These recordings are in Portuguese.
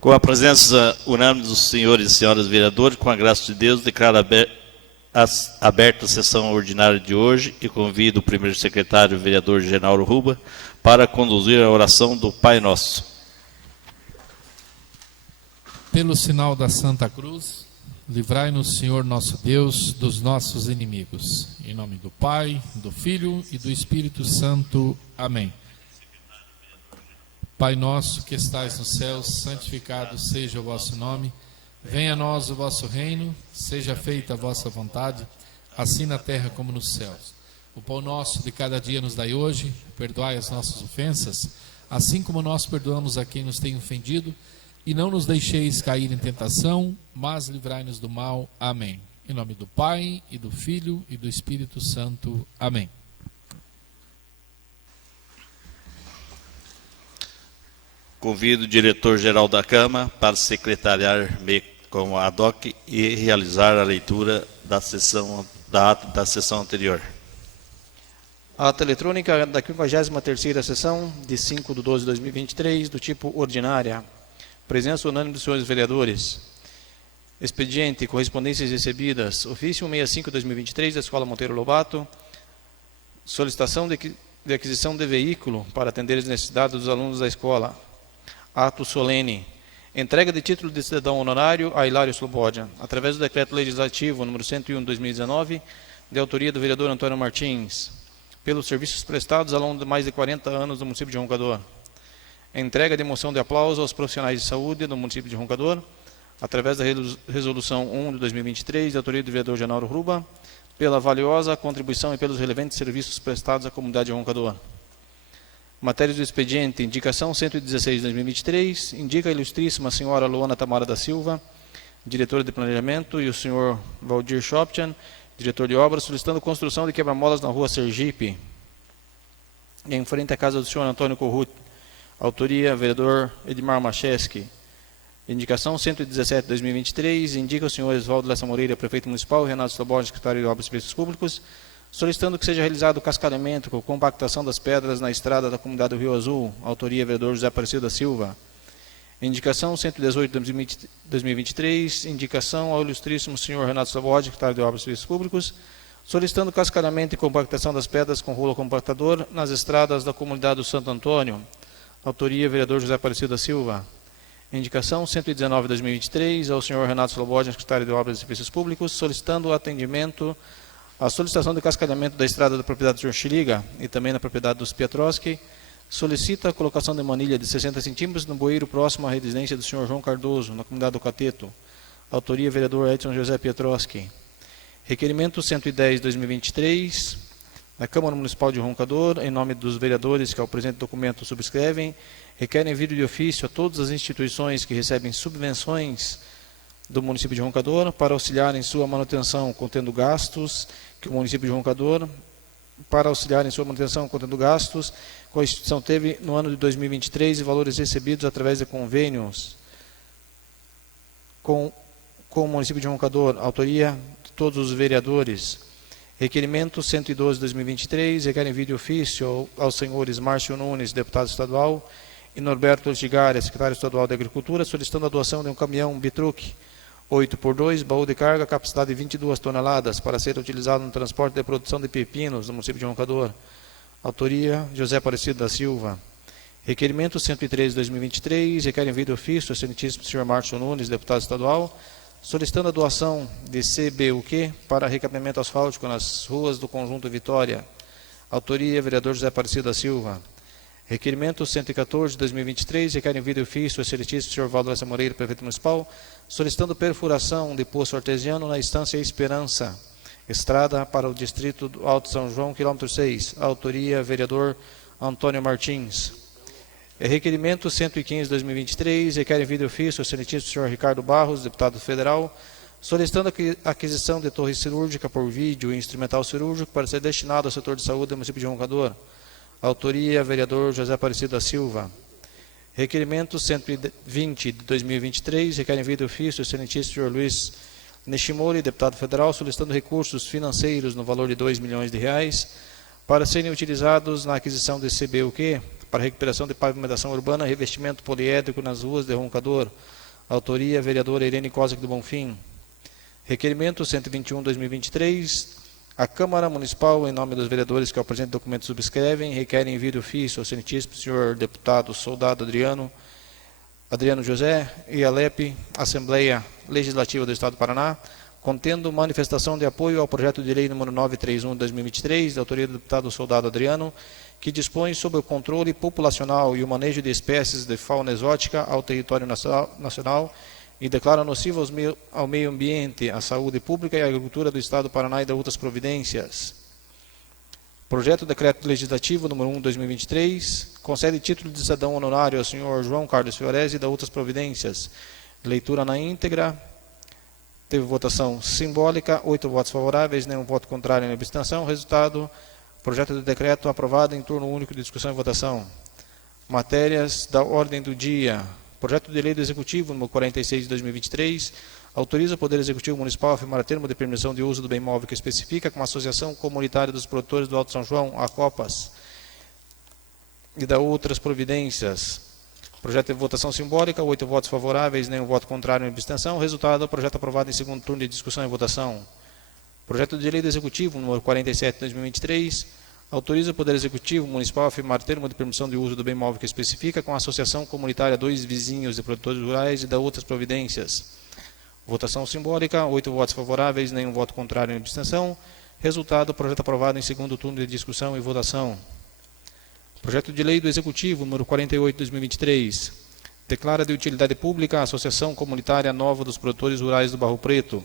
Com a presença unânime dos senhores e senhoras vereadores, com a graça de Deus, declaro aberta a sessão ordinária de hoje e convido o primeiro secretário, o vereador Genaro Ruba, para conduzir a oração do Pai Nosso. Pelo sinal da Santa Cruz, livrai-nos, Senhor nosso Deus, dos nossos inimigos. Em nome do Pai, do Filho e do Espírito Santo. Amém. Pai nosso que estais nos céus, santificado seja o vosso nome. Venha a nós o vosso reino, seja feita a vossa vontade, assim na terra como nos céus. O pão nosso de cada dia nos dai hoje, perdoai as nossas ofensas, assim como nós perdoamos a quem nos tem ofendido, e não nos deixeis cair em tentação, mas livrai-nos do mal. Amém. Em nome do Pai, e do Filho, e do Espírito Santo. Amém. Convido o diretor-geral da Câmara para secretariar-me com a DOC e realizar a leitura da sessão anterior. A ata eletrônica da 53ª sessão, de 5/12/2023, do tipo ordinária. Presença unânime dos senhores vereadores. Expediente, correspondências recebidas. Ofício 165/2023 da Escola Monteiro Lobato. Solicitação de aquisição de veículo para atender as necessidades dos alunos da escola. Ato solene. Entrega de título de cidadão honorário a Hilário Slobodja, através do Decreto Legislativo número 101 de 2019, de autoria do vereador Antônio Martins, pelos serviços prestados ao longo de mais de 40 anos no município de Roncador. Entrega de moção de aplauso aos profissionais de saúde do município de Roncador, através da Resolução 1 de 2023, de autoria do vereador Genaro Ruba, pela valiosa contribuição e pelos relevantes serviços prestados à comunidade de Roncador. Matérias do expediente, indicação 116 de 2023, indica a ilustríssima senhora Luana Tamara da Silva, diretora de planejamento, e o senhor Valdir Schoptian, diretor de obras, solicitando construção de quebra-molas na rua Sergipe, em frente à casa do senhor Antônio Corrut. Autoria, vereador Edmar Macheski. Indicação 117 de 2023, indica o senhor Oswaldo Lessa Moreira, prefeito municipal, e Renato Slobodja, secretário de Obras e Serviços Públicos, solicitando que seja realizado o cascalhamento com compactação das pedras na estrada da comunidade do Rio Azul. Autoria, vereador José Aparecido da Silva. Indicação 118 de 2023, indicação ao ilustríssimo senhor Renato Slobodja, secretário de Obras e Serviços Públicos, solicitando cascalhamento e compactação das pedras com rolo compactador nas estradas da comunidade do Santo Antônio. Autoria, vereador José Aparecido da Silva. Indicação 119 de 2023, ao senhor Renato Slobodja, secretário de Obras e Serviços Públicos, solicitando o atendimento à solicitação de cascalhamento da estrada da propriedade do senhor Chiliga e também na propriedade dos Pietroski. Solicita a colocação de manilha de 60 centímetros no bueiro próximo à residência do senhor João Cardoso, na comunidade do Cateto. Autoria, vereador Edson José Pietroski. Requerimento 110 de 2023, da Câmara Municipal de Roncador, em nome dos vereadores que ao presente documento subscrevem, requerem envio de ofício a todas as instituições que recebem subvenções do município de Roncador para auxiliar em sua manutenção, contendo gastos que o município de Roncador, para auxiliar em sua manutenção, contendo gastos, que a instituição teve no ano de 2023 e valores recebidos através de convênios com o município de Roncador. Autoria de todos os vereadores. Requerimento 112 de 2023, requer envio de ofício aos senhores Márcio Nunes, deputado estadual, e Norberto Ortigária, secretário estadual de Agricultura, solicitando a doação de um caminhão bitruque 8x2, baú de carga, capacidade de 22 toneladas, para ser utilizado no transporte de produção de pepinos no município de Roncador. Autoria, José Aparecido da Silva. Requerimento 113 de 2023, requer envio de ofício ao excelentíssimo senhor Márcio Nunes, deputado estadual, solicitando a doação de CBUQ para recapeamento asfáltico nas ruas do Conjunto Vitória. Autoria, vereador José Aparecido da Silva. Requerimento 114 de 2023, requer envio de ofício ao excelentíssimo senhor Valdo Lessa Moreira, prefeito municipal, solicitando perfuração de poço artesiano na Estância Esperança, estrada para o distrito do Alto São João, quilômetro 6. Autoria, vereador Antônio Martins. Requerimento 115 de 2023, requer envio de ofício ao excelentíssimo senhor Ricardo Barros, deputado federal, solicitando a aquisição de torre cirúrgica por vídeo e instrumental cirúrgico para ser destinado ao setor de saúde do município de Roncador. Autoria, vereador José Aparecido da Silva. Requerimento 120 de 2023, requer envio de ofício ao excelentíssimo senhor Luiz Nishimori, deputado federal, solicitando recursos financeiros no valor de R$ 2 milhões para serem utilizados na aquisição de CBUQ para recuperação de pavimentação urbana, revestimento poliédrico nas ruas de Roncador. Autoria, vereadora Irene Cosic do Bonfim. Requerimento 121/2023. A Câmara Municipal, em nome dos vereadores que ao presente documento subscrevem, requerem envio de ofício ao excelentíssimo senhor deputado soldado Adriano José e Alep, Assembleia Legislativa do Estado do Paraná, contendo manifestação de apoio ao projeto de lei número 931/2023, da autoria do deputado soldado Adriano, que dispõe sobre o controle populacional e o manejo de espécies de fauna exótica ao território nacional e declara nocivo ao meio ambiente, à saúde pública e à agricultura do Estado do Paraná e de outras providências. Projeto de Decreto Legislativo número 1/2023, concede título de cidadão honorário ao senhor João Carlos Fiorese e de outras providências. Leitura na íntegra. Teve votação simbólica, 8 votos favoráveis, nenhum voto contrário nem abstenção. Resultado, projeto de decreto aprovado em turno único de discussão e votação. Matérias da ordem do dia. Projeto de lei do Executivo, número 46/2023, autoriza o Poder Executivo Municipal a firmar termo de permissão de uso do bem imóvel que especifica com a Associação Comunitária dos Produtores do Alto São João, a Copas, e da outras providências. Projeto de votação simbólica, 8 votos favoráveis, nenhum voto contrário nem abstenção. Resultado, projeto aprovado em segundo turno de discussão e votação. Projeto de lei do Executivo, número 47/2023, autoriza o Poder Executivo Municipal a firmar termo de permissão de uso do bem imóvel que especifica com a Associação Comunitária Dois Vizinhos de Produtores Rurais e da outras providências. Votação simbólica, 8 votos favoráveis, nenhum voto contrário nem abstenção. Resultado, projeto aprovado em segundo turno de discussão e votação. Projeto de lei do Executivo, número 48/2023, declara de utilidade pública a Associação Comunitária Nova dos Produtores Rurais do Barro Preto.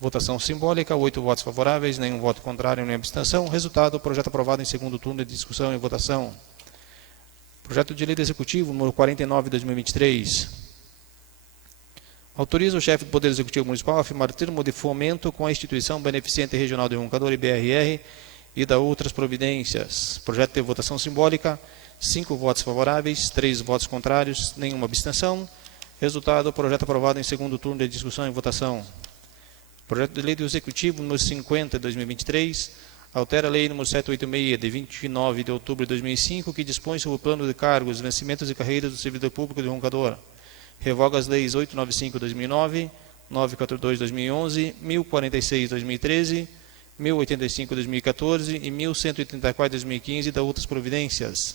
Votação simbólica, 8 votos favoráveis, nenhum voto contrário nem abstenção. Resultado, projeto aprovado em segundo turno de discussão e votação. Projeto de lei do Executivo, número 49/2023, autoriza o chefe do Poder Executivo Municipal a firmar termo de fomento com a instituição beneficente regional de Roncador, IBRR, e da outras providências. Projeto de votação simbólica, 5 votos favoráveis, 3 votos contrários, nenhuma abstenção. Resultado, projeto aprovado em segundo turno de discussão e votação. Projeto de lei do Executivo, número 50/2023, altera a lei número 786, de 29 de outubro de 2005, que dispõe sobre o plano de cargos, vencimentos e carreiras do servidor público de Roncador. Revoga as leis 895/2009, 942/2011, 1046/2013, 1085/2014 e 1184/2015 e da outras providências.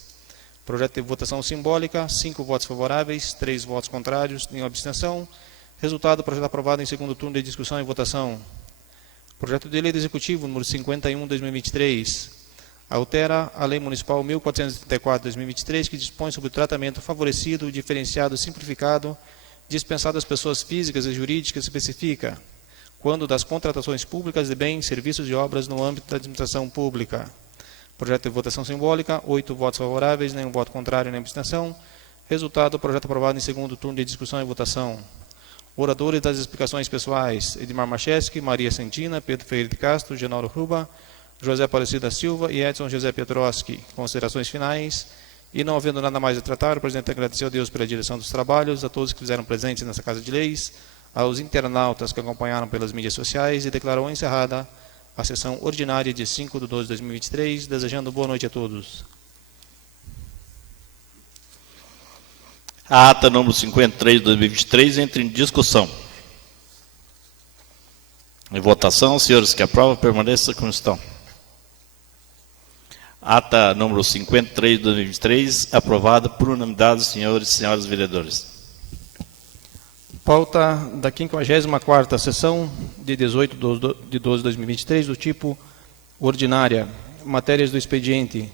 Projeto de votação simbólica, 5 votos favoráveis, 3 votos contrários, nenhuma abstenção. Resultado, projeto aprovado em segundo turno de discussão e votação. Projeto de lei do Executivo, número 51/2023, altera a Lei Municipal 1434/2023, que dispõe sobre o tratamento favorecido, diferenciado e simplificado dispensado às pessoas físicas e jurídicas, especifica quando das contratações públicas de bens, serviços e obras no âmbito da administração pública. Projeto de votação simbólica, 8 votos favoráveis, nenhum voto contrário nem abstenção. Resultado, projeto aprovado em segundo turno de discussão e votação. Oradores das explicações pessoais: Edmar Macheski, Maria Santina, Pedro Ferreira de Castro, Genaro Ruba, José Aparecido da Silva e Edson José Petroski. Considerações finais. E não havendo nada mais a tratar, o presidente agradeceu a Deus pela direção dos trabalhos, a todos que fizeram presentes nessa Casa de Leis, aos internautas que acompanharam pelas mídias sociais e declarou encerrada a sessão ordinária de 5/12/2023, desejando boa noite a todos. A ata número 53/2023 entra em discussão. Em votação, os senhores que aprovam, permaneçam como estão. Ata número 53/2023, aprovada por unanimidade dos senhores e senhoras vereadores. Pauta da 54ª sessão de 18/12/2023, do tipo ordinária. Matérias do expediente.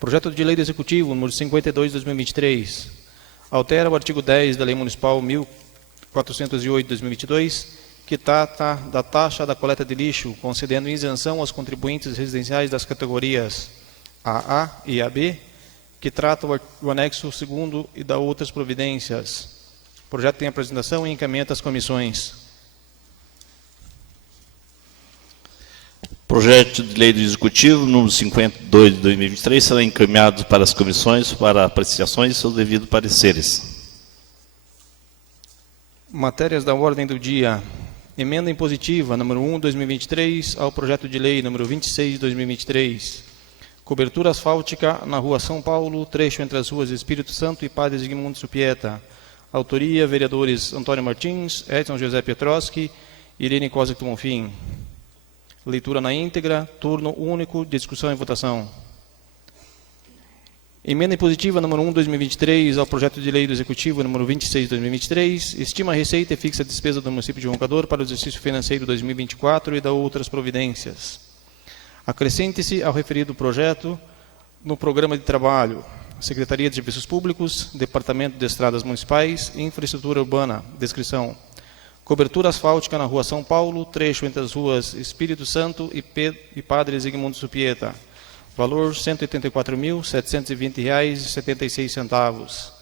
Projeto de lei do Executivo, número 52/2023, altera o artigo 10 da Lei Municipal 1408/2022, que trata da taxa da coleta de lixo, concedendo isenção aos contribuintes residenciais das categorias AA e AB, que trata o anexo 2º e da outras providências. O projeto tem apresentação e encaminhamento às comissões. Projeto de lei do Executivo, número 52/2023, será encaminhado para as comissões para apreciações e seus devidos pareceres. Matérias da ordem do dia. Emenda impositiva, número 1/2023, ao projeto de lei número 26/2023. Cobertura asfáltica na Rua São Paulo, trecho entre as ruas Espírito Santo e Padre Zigmundo Supieta. Autoria, vereadores Antônio Martins, Edson José Piotrowski, Irene Cosic do Bonfim. Leitura na íntegra, turno único, discussão e votação. Emenda impositiva número 1/2023 ao projeto de lei do Executivo número 26/2023, estima a receita e fixa a despesa do município de Roncador para o exercício financeiro 2024 e da outras providências. Acrescente-se ao referido projeto, no programa de trabalho, Secretaria de Serviços Públicos, Departamento de Estradas Municipais e Infraestrutura Urbana, descrição. Cobertura asfáltica na Rua São Paulo, trecho entre as ruas Espírito Santo e Padre Zigmundo Supieta. Valor R$ 184.720,76.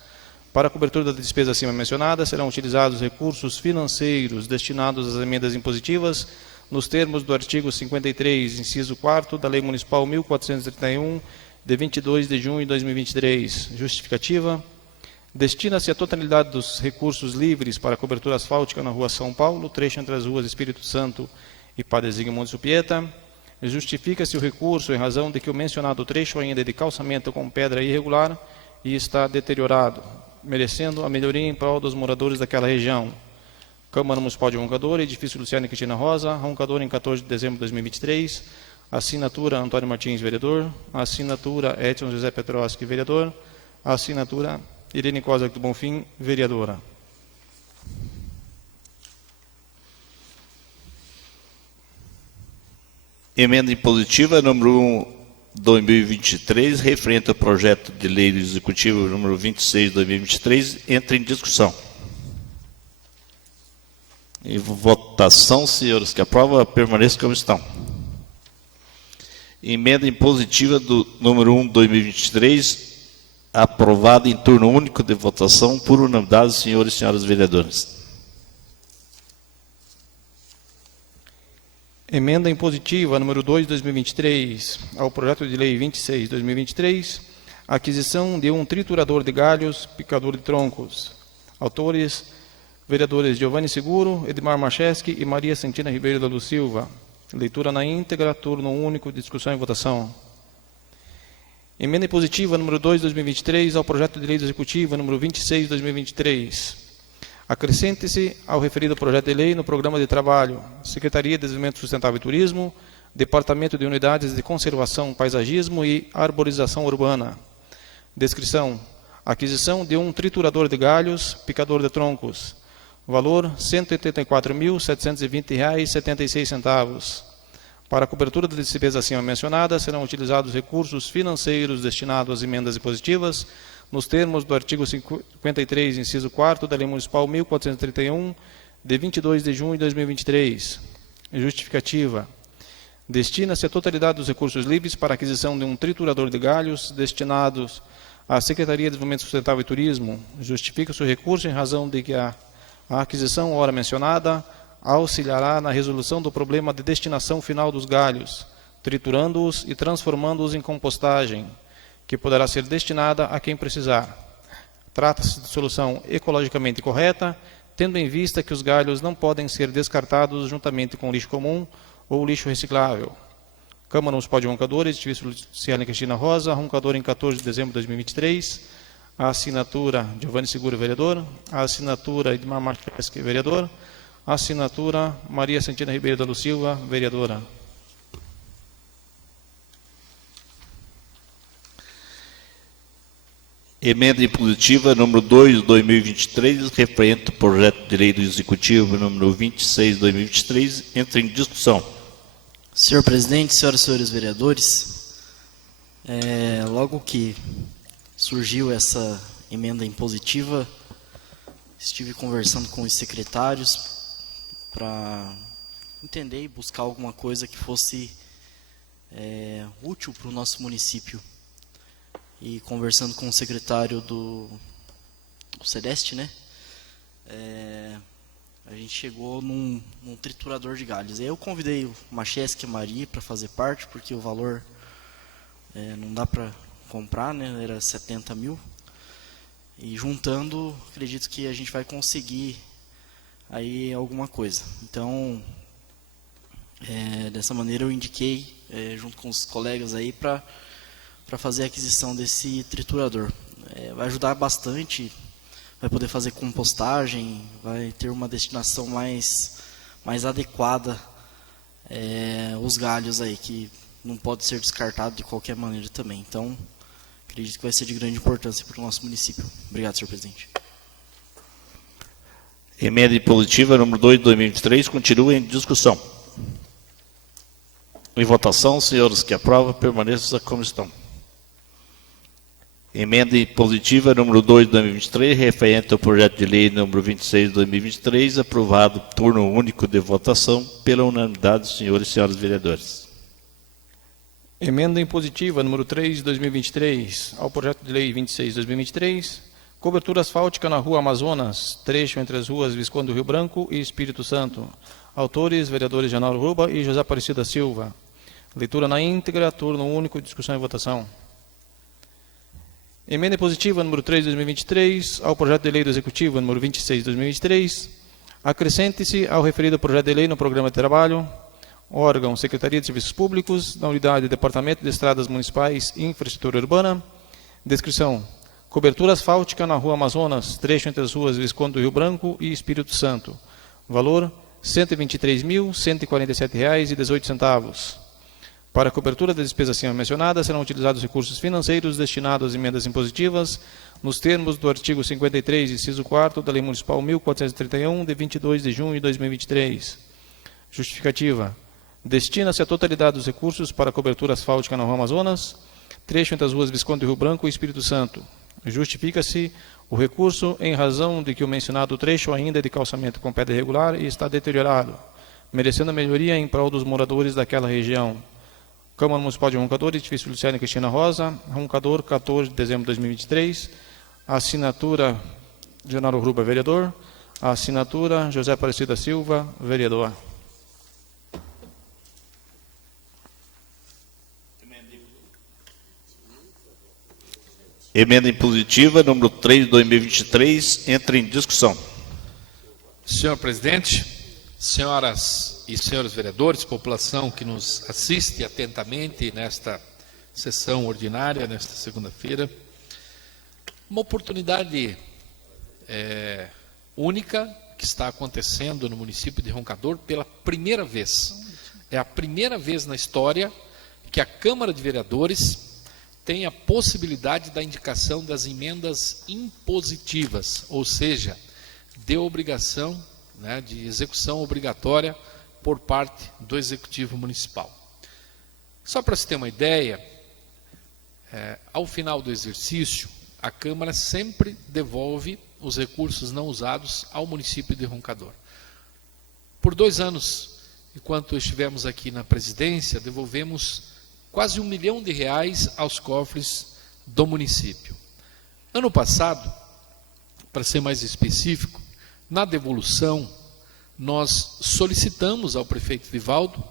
Para a cobertura da despesa acima mencionada, serão utilizados recursos financeiros destinados às emendas impositivas, nos termos do artigo 53, inciso 4º da Lei Municipal 1431, de 22 de junho de 2023. Justificativa. Destina-se a totalidade dos recursos livres para a cobertura asfáltica na Rua São Paulo, trecho entre as ruas Espírito Santo e Padre Zigmundo Supieta. Justifica-se o recurso em razão de que o mencionado trecho ainda é de calçamento com pedra irregular e está deteriorado, merecendo a melhoria em prol dos moradores daquela região. Câmara Municipal de Roncador, edifício Luciano e Cristina Rosa, Roncador, em 14 de dezembro de 2023. Assinatura Antônio Martins, vereador. Assinatura Edson José Piotrowski, vereador. Assinatura Irene Cosic do Bonfim, vereadora. Emenda impositiva número 1/2023, referente ao projeto de lei do Executivo número 26/2023, entra em discussão. Em votação, senhores que aprovam, permaneçam como estão. Emenda impositiva do número 1/2023, aprovada em turno único de votação por unanimidade, senhores e senhoras vereadores. Emenda impositiva número 2/2023 ao projeto de lei 26/2023, aquisição de um triturador de galhos, picador de troncos. Autores, vereadores Giovanni Seguro, Edmar Marcheski e Maria Santina Ribeiro da Luz Silva. Leitura na íntegra, turno único, discussão e votação. Emenda impositiva número 2/2023 ao projeto de lei do Executivo número 26/2023. Acrescente-se ao referido projeto de lei no programa de trabalho, Secretaria de Desenvolvimento Sustentável e Turismo, Departamento de Unidades de Conservação, Paisagismo e Arborização Urbana. Descrição: aquisição de um triturador de galhos, picador de troncos. Valor R$ 184.720,76. Para a cobertura da despesa acima mencionada, serão utilizados recursos financeiros destinados às emendas impositivas, nos termos do artigo 53, inciso 4º da Lei Municipal 1431, de 22 de junho de 2023. Justificativa. Destina-se a totalidade dos recursos livres para a aquisição de um triturador de galhos destinados à Secretaria de Desenvolvimento Sustentável e Turismo. Justifica-se o recurso em razão de que a aquisição, ora mencionada, auxiliará na resolução do problema de destinação final dos galhos, triturando-os e transformando-os em compostagem, que poderá ser destinada a quem precisar. Trata-se de solução ecologicamente correta, tendo em vista que os galhos não podem ser descartados juntamente com lixo comum ou lixo reciclável. Câmara Municipal de Roncador, edifício Luciano e Cristina Rosa, Roncador, em 14 de dezembro de 2023. A assinatura Giovanni Seguro, vereador. A assinatura Edmar Marcheski, vereador. A assinatura Maria Santina Ribeiro da Luz Silva, vereadora. Emenda impositiva número 2/2023, referente ao projeto de lei do Executivo número 26/2023, entra em discussão. Senhor presidente, senhoras e senhores vereadores, logo que surgiu essa emenda impositiva, estive conversando com os secretários para entender e buscar alguma coisa que fosse útil para o nosso município. E conversando com o secretário do SEDEST, né, a gente chegou num triturador de galhos. Aí eu convidei o Marcheski e a Maria para fazer parte, porque o valor não dá para comprar, né, era 70 mil. E juntando, acredito que a gente vai conseguir aí alguma coisa. Então, dessa maneira eu indiquei, junto com os colegas aí, para para fazer a aquisição desse triturador. Vai ajudar bastante, vai poder fazer compostagem, vai ter uma destinação mais adequada os galhos aí, que não pode ser descartado de qualquer maneira também. Então, acredito que vai ser de grande importância para o nosso município. Obrigado, senhor presidente. Emenda impositiva número 2 de 2023 continua em discussão. Em votação, senhores que aprovam, permaneçam como estão. Emenda impositiva número 2 de 2023, referente ao projeto de lei número 26 de 2023, aprovado turno único de votação pela unanimidade dos senhores e senhoras vereadores. Emenda impositiva número 3 de 2023 ao projeto de lei 26 de 2023, cobertura asfáltica na Rua Amazonas, trecho entre as ruas Visconde do Rio Branco e Espírito Santo. Autores, vereadores Genaro Ruba e José Aparecido da Silva. Leitura na íntegra, turno único, discussão e votação. Emenda impositiva número 3 de 2023 ao projeto de lei do Executivo número 26 de 2023. Acrescente-se ao referido projeto de lei no programa de trabalho, órgão, Secretaria de Serviços Públicos, da Unidade Departamento de Estradas Municipais e Infraestrutura Urbana. Descrição: cobertura asfáltica na Rua Amazonas, trecho entre as ruas Visconde do Rio Branco e Espírito Santo. Valor: R$ 123.147,18. Para a cobertura da despesa acima mencionada, serão utilizados recursos financeiros destinados às emendas impositivas, nos termos do artigo 53, inciso 4 da Lei Municipal 1431, de 22 de junho de 2023. Justificativa: destina-se a totalidade dos recursos para a cobertura asfáltica na Rua Amazonas, trecho entre as ruas Visconde do Rio Branco e Espírito Santo. Justifica-se o recurso em razão de que o mencionado trecho ainda é de calçamento com pedra irregular e está deteriorado, merecendo melhoria em prol dos moradores daquela região. Câmara Municipal de Roncador, edifício Luciana Cristina Rosa, Roncador, 14 de dezembro de 2023. Assinatura Genaro Ruba, vereador. Assinatura José Aparecido da Silva, vereador. Emenda impositiva número 3 de 2023 entra em discussão. Senhor presidente, senhoras e senhores vereadores, população que nos assiste atentamente nesta sessão ordinária, nesta segunda-feira, uma oportunidade única que está acontecendo no município de Roncador pela primeira vez. É a primeira vez na história que a Câmara de Vereadores tem a possibilidade da indicação das emendas impositivas, ou seja, de obrigação, de execução obrigatória por parte do Executivo Municipal. Só para se ter uma ideia, ao final do exercício, a Câmara sempre devolve os recursos não usados ao município de Roncador. Por 2 anos, enquanto estivemos aqui na presidência, devolvemos quase R$1 milhão aos cofres do município. Ano passado, para ser mais específico, na devolução, nós solicitamos ao prefeito Vivaldo,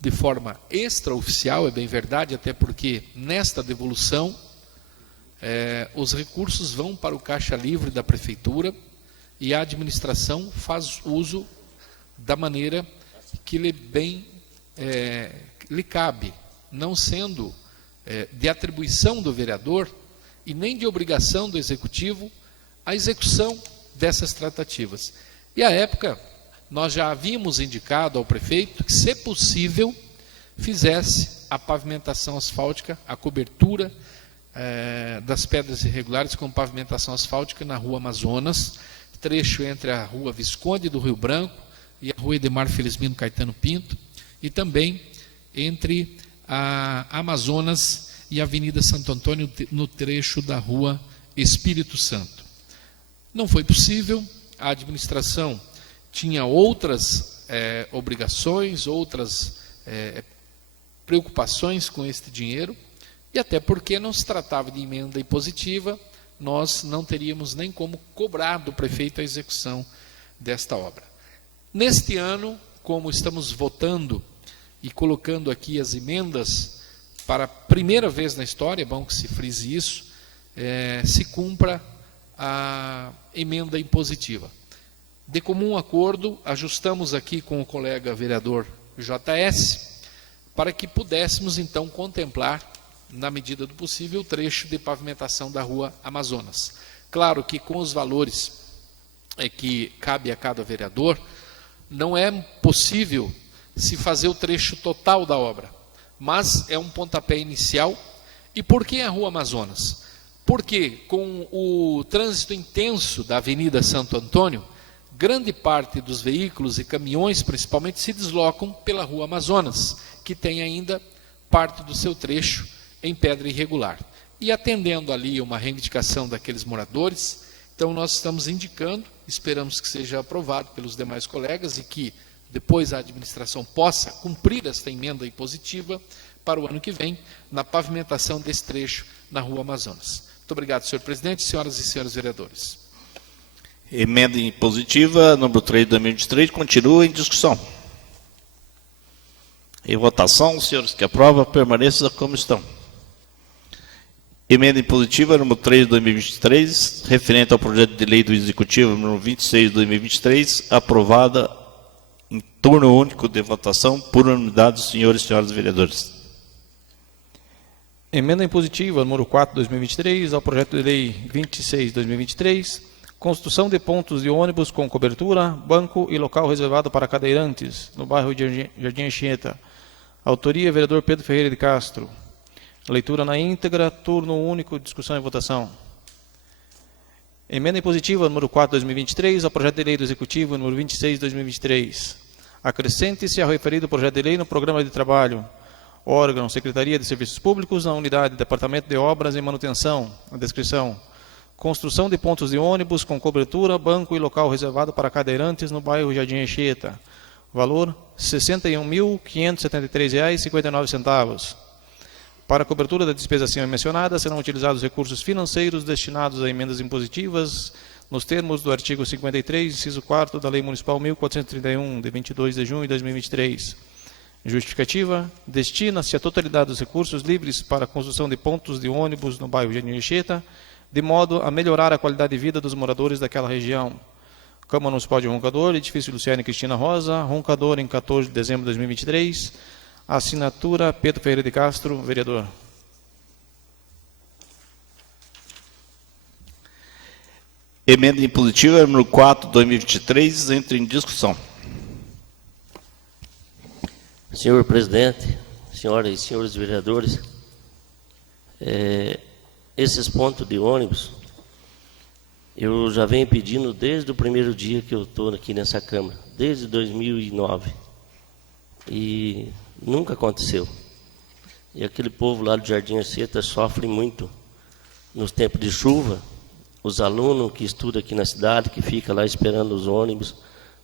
de forma extraoficial, é bem verdade, até porque nesta devolução, os recursos vão para o caixa livre da prefeitura e a administração faz uso da maneira que lhe cabe, não sendo de atribuição do vereador e nem de obrigação do executivo a execução dessas tratativas. E à época, nós já havíamos indicado ao prefeito que, se possível, fizesse a pavimentação asfáltica, a cobertura das pedras irregulares com pavimentação asfáltica na Rua Amazonas, trecho entre a Rua Visconde do Rio Branco e a Rua Edemar Felizmino Caetano Pinto, e também entre a Amazonas e a Avenida Santo Antônio, no trecho da Rua Espírito Santo. Não foi possível, a administração tinha outras obrigações, outras preocupações com este dinheiro, e até porque não se tratava de emenda impositiva, nós não teríamos nem como cobrar do prefeito a execução desta obra. Neste ano, como estamos votando e colocando aqui as emendas para a primeira vez na história, é bom que se frise isso, se cumpra a emenda impositiva. De comum acordo, ajustamos aqui com o colega vereador JS, para que pudéssemos então contemplar na medida do possível, o trecho de pavimentação da Rua Amazonas. Claro que com os valores que cabe a cada vereador, não é possível se fazer o trecho total da obra, mas é um pontapé inicial. E por que a Rua Amazonas? Porque com o trânsito intenso da Avenida Santo Antônio, grande parte dos veículos e caminhões, principalmente, se deslocam pela Rua Amazonas, que tem ainda parte do seu trecho em pedra irregular. E atendendo ali uma reivindicação daqueles moradores, então nós estamos indicando, esperamos que seja aprovado pelos demais colegas e que depois a administração possa cumprir esta emenda impositiva para o ano que vem, na pavimentação desse trecho na Rua Amazonas. Muito obrigado, senhor presidente, senhoras e senhores vereadores. Emenda impositiva, número 3 de 2023, continua em discussão. Em votação, os senhores que aprovam, permaneçam como estão. Emenda impositiva, número 3 de 2023, referente ao projeto de lei do Executivo, número 26 de 2023, aprovada em turno único de votação, por unanimidade dos senhores e senhoras vereadores. Emenda impositiva número 4 de 2023 ao projeto de lei 26 de 2023, construção de pontos de ônibus com cobertura, banco e local reservado para cadeirantes no bairro de Jardim Anchieta. Autoria, vereador Pedro Ferreira de Castro. Leitura na íntegra, turno único, discussão e votação. Emenda impositiva número 4 de 2023 ao projeto de lei do Executivo número 26 de 2023. Acrescente-se ao referido projeto de lei no programa de trabalho órgão, Secretaria de Serviços Públicos, na unidade Departamento de Obras e Manutenção, a descrição: construção de pontos de ônibus com cobertura, banco e local reservado para cadeirantes no bairro Jardim Anchieta. Valor R$ 61.573,59. Para a cobertura da despesa acima mencionada, serão utilizados recursos financeiros destinados a emendas impositivas, nos termos do artigo 53, inciso 4 da Lei Municipal 1431, de 22 de junho de 2023. Justificativa: destina-se a totalidade dos recursos livres para a construção de pontos de ônibus no bairro Jardim Anchieta, de modo a melhorar a qualidade de vida dos moradores daquela região. Câmara Municipal de Roncador, edifício Luciane Cristina Rosa, Roncador, em 14 de dezembro de 2023. Assinatura Pedro Ferreira de Castro, vereador. Emenda impositiva número 4 de 2023, entra em discussão. Senhor presidente, senhoras e senhores vereadores, esses pontos de ônibus, eu já venho pedindo desde o primeiro dia que eu estou aqui nessa Câmara, desde 2009, e nunca aconteceu. E aquele povo lá do Jardim Anchieta sofre muito nos tempos de chuva, os alunos que estudam aqui na cidade, que ficam lá esperando os ônibus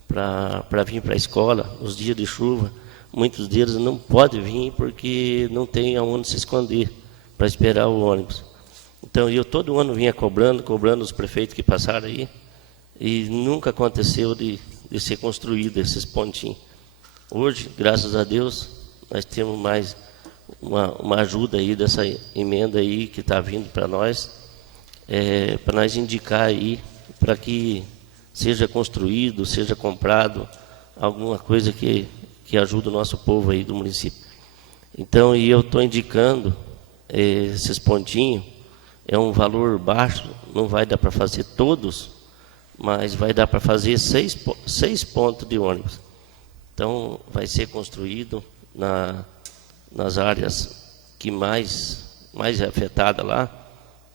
para vir para a escola, nos dias de chuva, muitos deles não podem vir porque não tem aonde se esconder para esperar o ônibus. Então, eu todo ano vinha cobrando os prefeitos que passaram aí, e nunca aconteceu de ser construído esses pontinhos. Hoje, graças a Deus, nós temos mais uma ajuda aí dessa emenda aí que está vindo para nós indicar aí para que seja construído, seja comprado alguma coisa que ajude o nosso povo aí do município. Então, e eu estou indicando esses pontinhos, é um valor baixo, não vai dar para fazer todos, mas vai dar para fazer seis pontos de ônibus. Então, vai ser construído nas áreas que mais é afetada lá,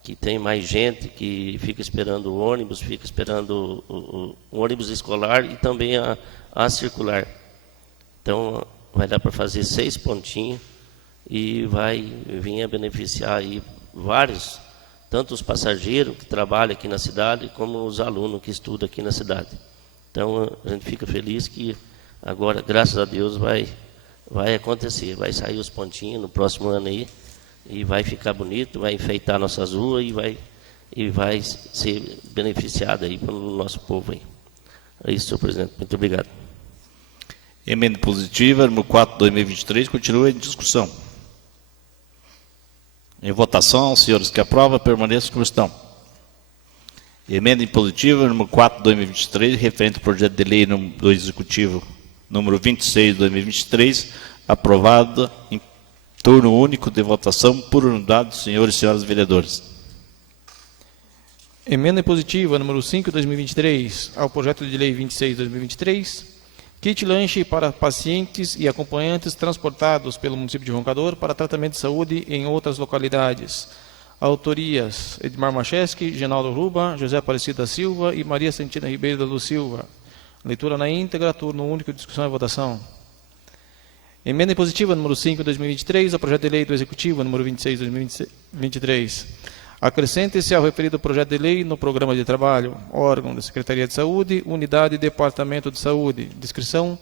que tem mais gente que fica esperando o ônibus, fica esperando o ônibus escolar e também a circular. Então, vai dar para fazer 6 pontinhos e vai vir a beneficiar aí vários, tanto os passageiros que trabalham aqui na cidade, como os alunos que estudam aqui na cidade. Então, a gente fica feliz que agora, graças a Deus, vai acontecer. Vai sair os pontinhos no próximo ano aí, e vai ficar bonito, vai enfeitar nossas ruas e vai ser beneficiado aí pelo nosso povo aí. É isso, senhor presidente. Muito obrigado. Emenda positiva, número 4 de 2023, continua em discussão. Em votação, os senhores que aprovam, permaneçam como estão. Emenda impositiva, número 4 de 2023, referente ao projeto de lei do Executivo, número 26 de 2023, aprovada em Turno único de votação por unidade, senhores e senhoras vereadores. Emenda impositiva número 5, 2023, ao projeto de lei 26, 2023. Kit lanche para pacientes e acompanhantes transportados pelo município de Roncador para tratamento de saúde em outras localidades. Autorias: Edmar Macheski, Genaldo Ruba, José Aparecido da Silva e Maria Santina Ribeiro da Luz Silva. Leitura na íntegra, turno único, discussão e votação. Emenda impositiva número 5, 2023, ao projeto de lei do Executivo número 26, 2023. Acrescente-se ao referido projeto de lei no programa de trabalho, órgão da Secretaria de Saúde, unidade e departamento de saúde. Descrição: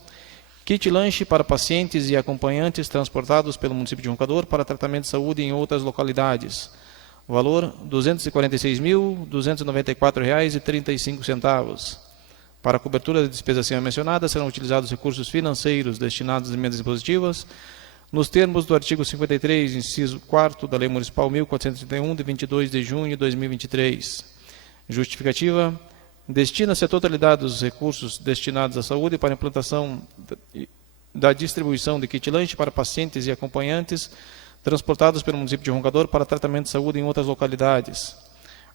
kit lanche para pacientes e acompanhantes transportados pelo município de Roncador para tratamento de saúde em outras localidades. Valor: R$ 246.294,35. Para a cobertura da despesa acima mencionada, serão utilizados recursos financeiros destinados às emendas impositivas, nos termos do artigo 53, inciso 4 da Lei Municipal 1431, de 22 de junho de 2023. Justificativa: destina-se a totalidade dos recursos destinados à saúde para a implantação da distribuição de kit lanche para pacientes e acompanhantes transportados pelo município de Roncador para tratamento de saúde em outras localidades.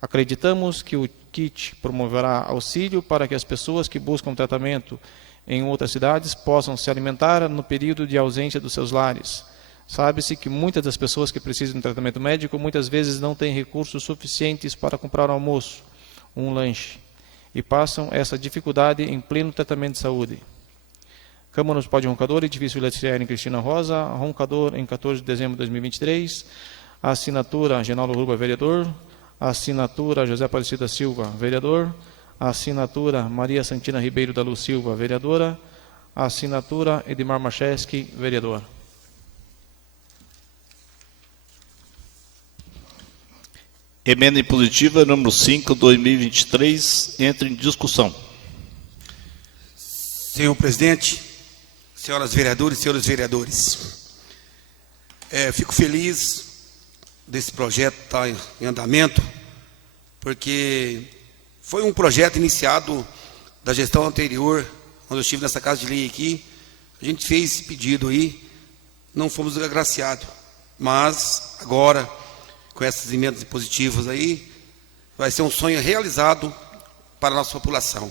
Acreditamos que o kit promoverá auxílio para que as pessoas que buscam tratamento em outras cidades possam se alimentar no período de ausência dos seus lares. Sabe-se que muitas das pessoas que precisam de tratamento médico muitas vezes não têm recursos suficientes para comprar um almoço, um lanche, e passam essa dificuldade em pleno tratamento de saúde. Câmara Municipal de Roncador, edifício Vila Trier em Cristina Rosa, Roncador, em 14 de dezembro de 2023. Assinatura: Genaldo Ruba, vereador. Assinatura: José Aparecido da Silva, vereador. Assinatura: Maria Santina Ribeiro da Luz Silva, vereadora. Assinatura: Edmar Macheski, vereador. Emenda impositiva número 5, 2023, entra em discussão. Senhor presidente, senhoras vereadoras e senhores vereadores, fico feliz desse projeto estar em andamento, porque foi um projeto iniciado da gestão anterior, quando eu estive nessa casa de lei aqui. A gente fez esse pedido aí, não fomos agraciados, mas agora, com essas emendas positivas aí, vai ser um sonho realizado para a nossa população.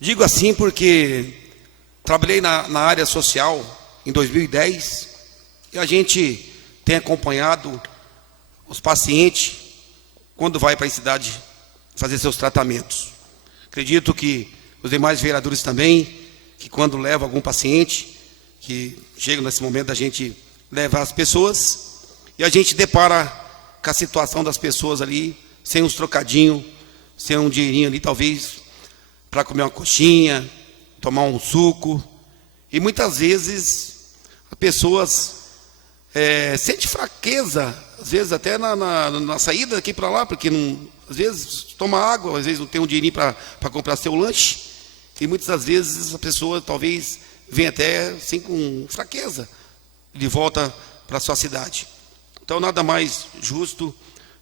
Digo assim porque trabalhei na área social em 2010 e a gente tem acompanhado os pacientes quando vai para a cidade fazer seus tratamentos. Acredito que os demais vereadores também, que quando levam algum paciente, que chega nesse momento da gente levar as pessoas, e a gente depara com a situação das pessoas ali, sem uns trocadinhos, sem um dinheirinho ali, talvez, para comer uma coxinha, tomar um suco. E muitas vezes as pessoas sentem fraqueza, às vezes até na saída daqui para lá, porque não, às vezes toma água, às vezes não tem um dinheirinho para comprar seu lanche. E muitas das vezes a pessoa talvez venha até assim com fraqueza de volta para a sua cidade. Então nada mais justo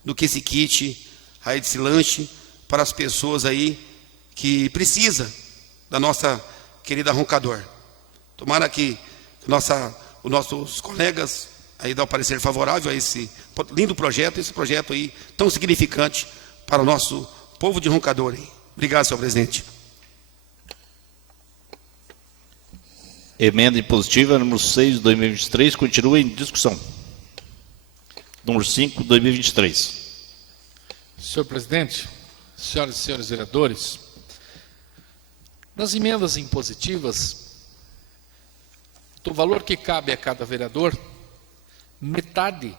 do que esse kit aí, desse lanche para as pessoas aí que precisa da nossa querida Roncador. Tomara que os nossos colegas aí dão um parecer favorável a esse lindo projeto, esse projeto aí tão significante para o nosso povo de Roncador. Obrigado, senhor presidente. Emenda impositiva número 6 de 2023 continua em discussão. Número 5 de 2023. Senhor presidente, senhoras e senhores vereadores, nas emendas impositivas, do valor que cabe a cada vereador, metade,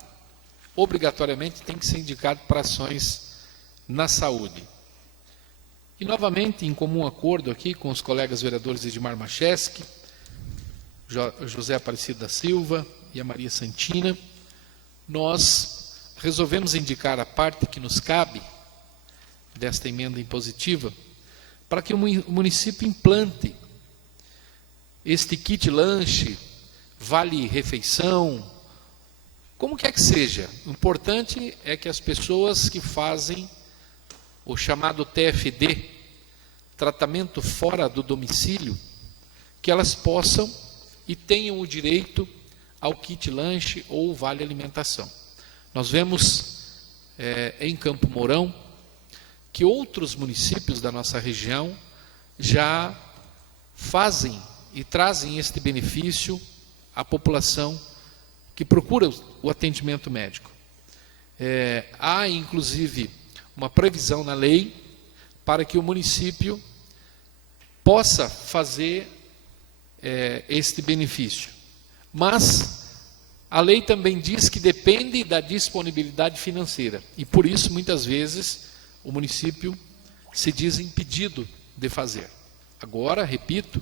obrigatoriamente, tem que ser indicado para ações na saúde. E, novamente, em comum acordo aqui com os colegas vereadores Edmar Macheski, José Aparecido da Silva e a Maria Santina, nós resolvemos indicar a parte que nos cabe desta emenda impositiva para que o município implante este kit lanche, vale refeição, como quer que seja. O importante é que as pessoas que fazem o chamado TFD, tratamento fora do domicílio, que elas possam e tenham o direito ao kit lanche ou vale alimentação. Nós vemos em Campo Mourão que outros municípios da nossa região já fazem e trazem este benefício à população que procura o atendimento médico. Há, inclusive, uma previsão na lei para que o município possa fazer este benefício. Mas a lei também diz que depende da disponibilidade financeira. E por isso, muitas vezes, o município se diz impedido de fazer. Agora, repito,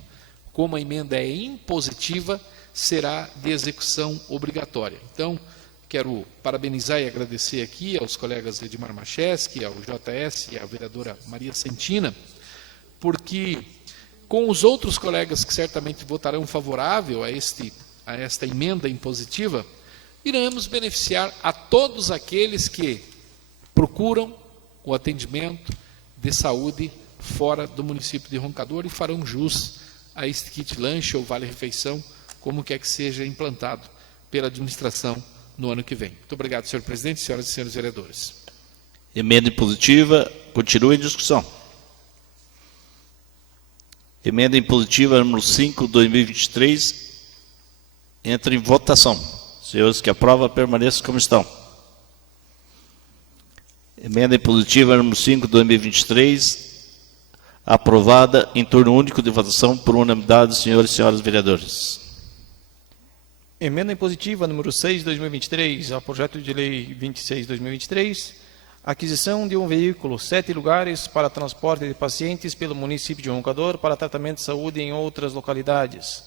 como a emenda é impositiva, será de execução obrigatória. Então, quero parabenizar e agradecer aqui aos colegas Edmar Macheski, ao JS e à vereadora Maria Santina, porque com os outros colegas que certamente votarão favorável a esta emenda impositiva, iremos beneficiar a todos aqueles que procuram o atendimento de saúde fora do município de Roncador e farão jus a este kit lanche ou vale-refeição, como quer que seja implantado pela administração no ano que vem. Muito obrigado, senhor presidente, senhoras e senhores vereadores. Emenda impositiva, continua em discussão. Emenda impositiva número 5, 2023, entra em votação. Senhores que aprovam, permaneçam como estão. Emenda impositiva número 5, 2023, aprovada em turno único de votação por unanimidade, senhores e senhoras vereadores. Emenda impositiva número 6, 2023, ao projeto de lei 26, 2023, aquisição de um veículo 7 lugares para transporte de pacientes pelo município de Roncador para tratamento de saúde em outras localidades.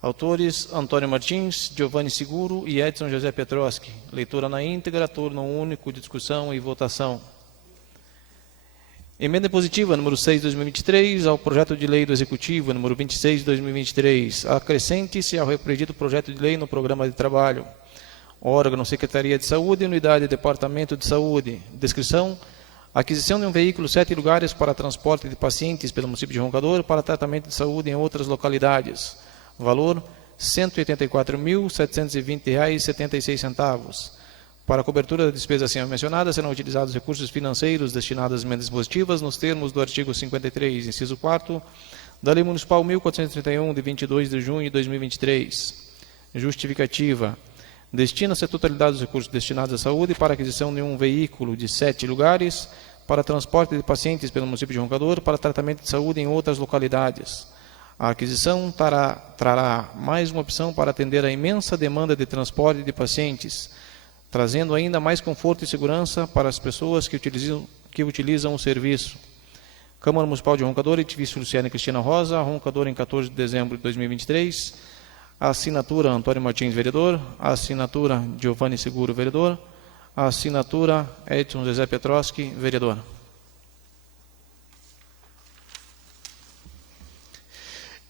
Autores: Antônio Martins, Giovanni Seguro e Edson José Petroski. Leitura na íntegra, turno único de discussão e votação. Emenda positiva número 6, 2023, ao projeto de lei do Executivo, número 26, 2023. Acrescente-se ao repreendido projeto de lei no programa de trabalho. Órgão: Secretaria de Saúde, Unidade Departamento de Saúde. Descrição: aquisição de um veículo 7 lugares para transporte de pacientes pelo município de Roncador para tratamento de saúde em outras localidades. Valor: R$ 184.720,76. Para a cobertura da despesa acima mencionada, serão utilizados recursos financeiros destinados às emendas positivas nos termos do artigo 53, inciso 4, da Lei Municipal 1431, de 22 de junho de 2023. Justificativa: destina-se a totalidade dos recursos destinados à saúde para a aquisição de um veículo de 7 lugares para transporte de pacientes pelo município de Roncador para tratamento de saúde em outras localidades. A aquisição trará mais uma opção para atender a imensa demanda de transporte de pacientes, trazendo ainda mais conforto e segurança para as pessoas que utilizam o serviço. Câmara Municipal de Roncador, edifício Luciana Cristina Rosa, Roncador, em 14 de dezembro de 2023. A assinatura: Antônio Martins, vereador. A assinatura: Giovanni Seguro, vereador. A assinatura: Edson José Petroski, vereador.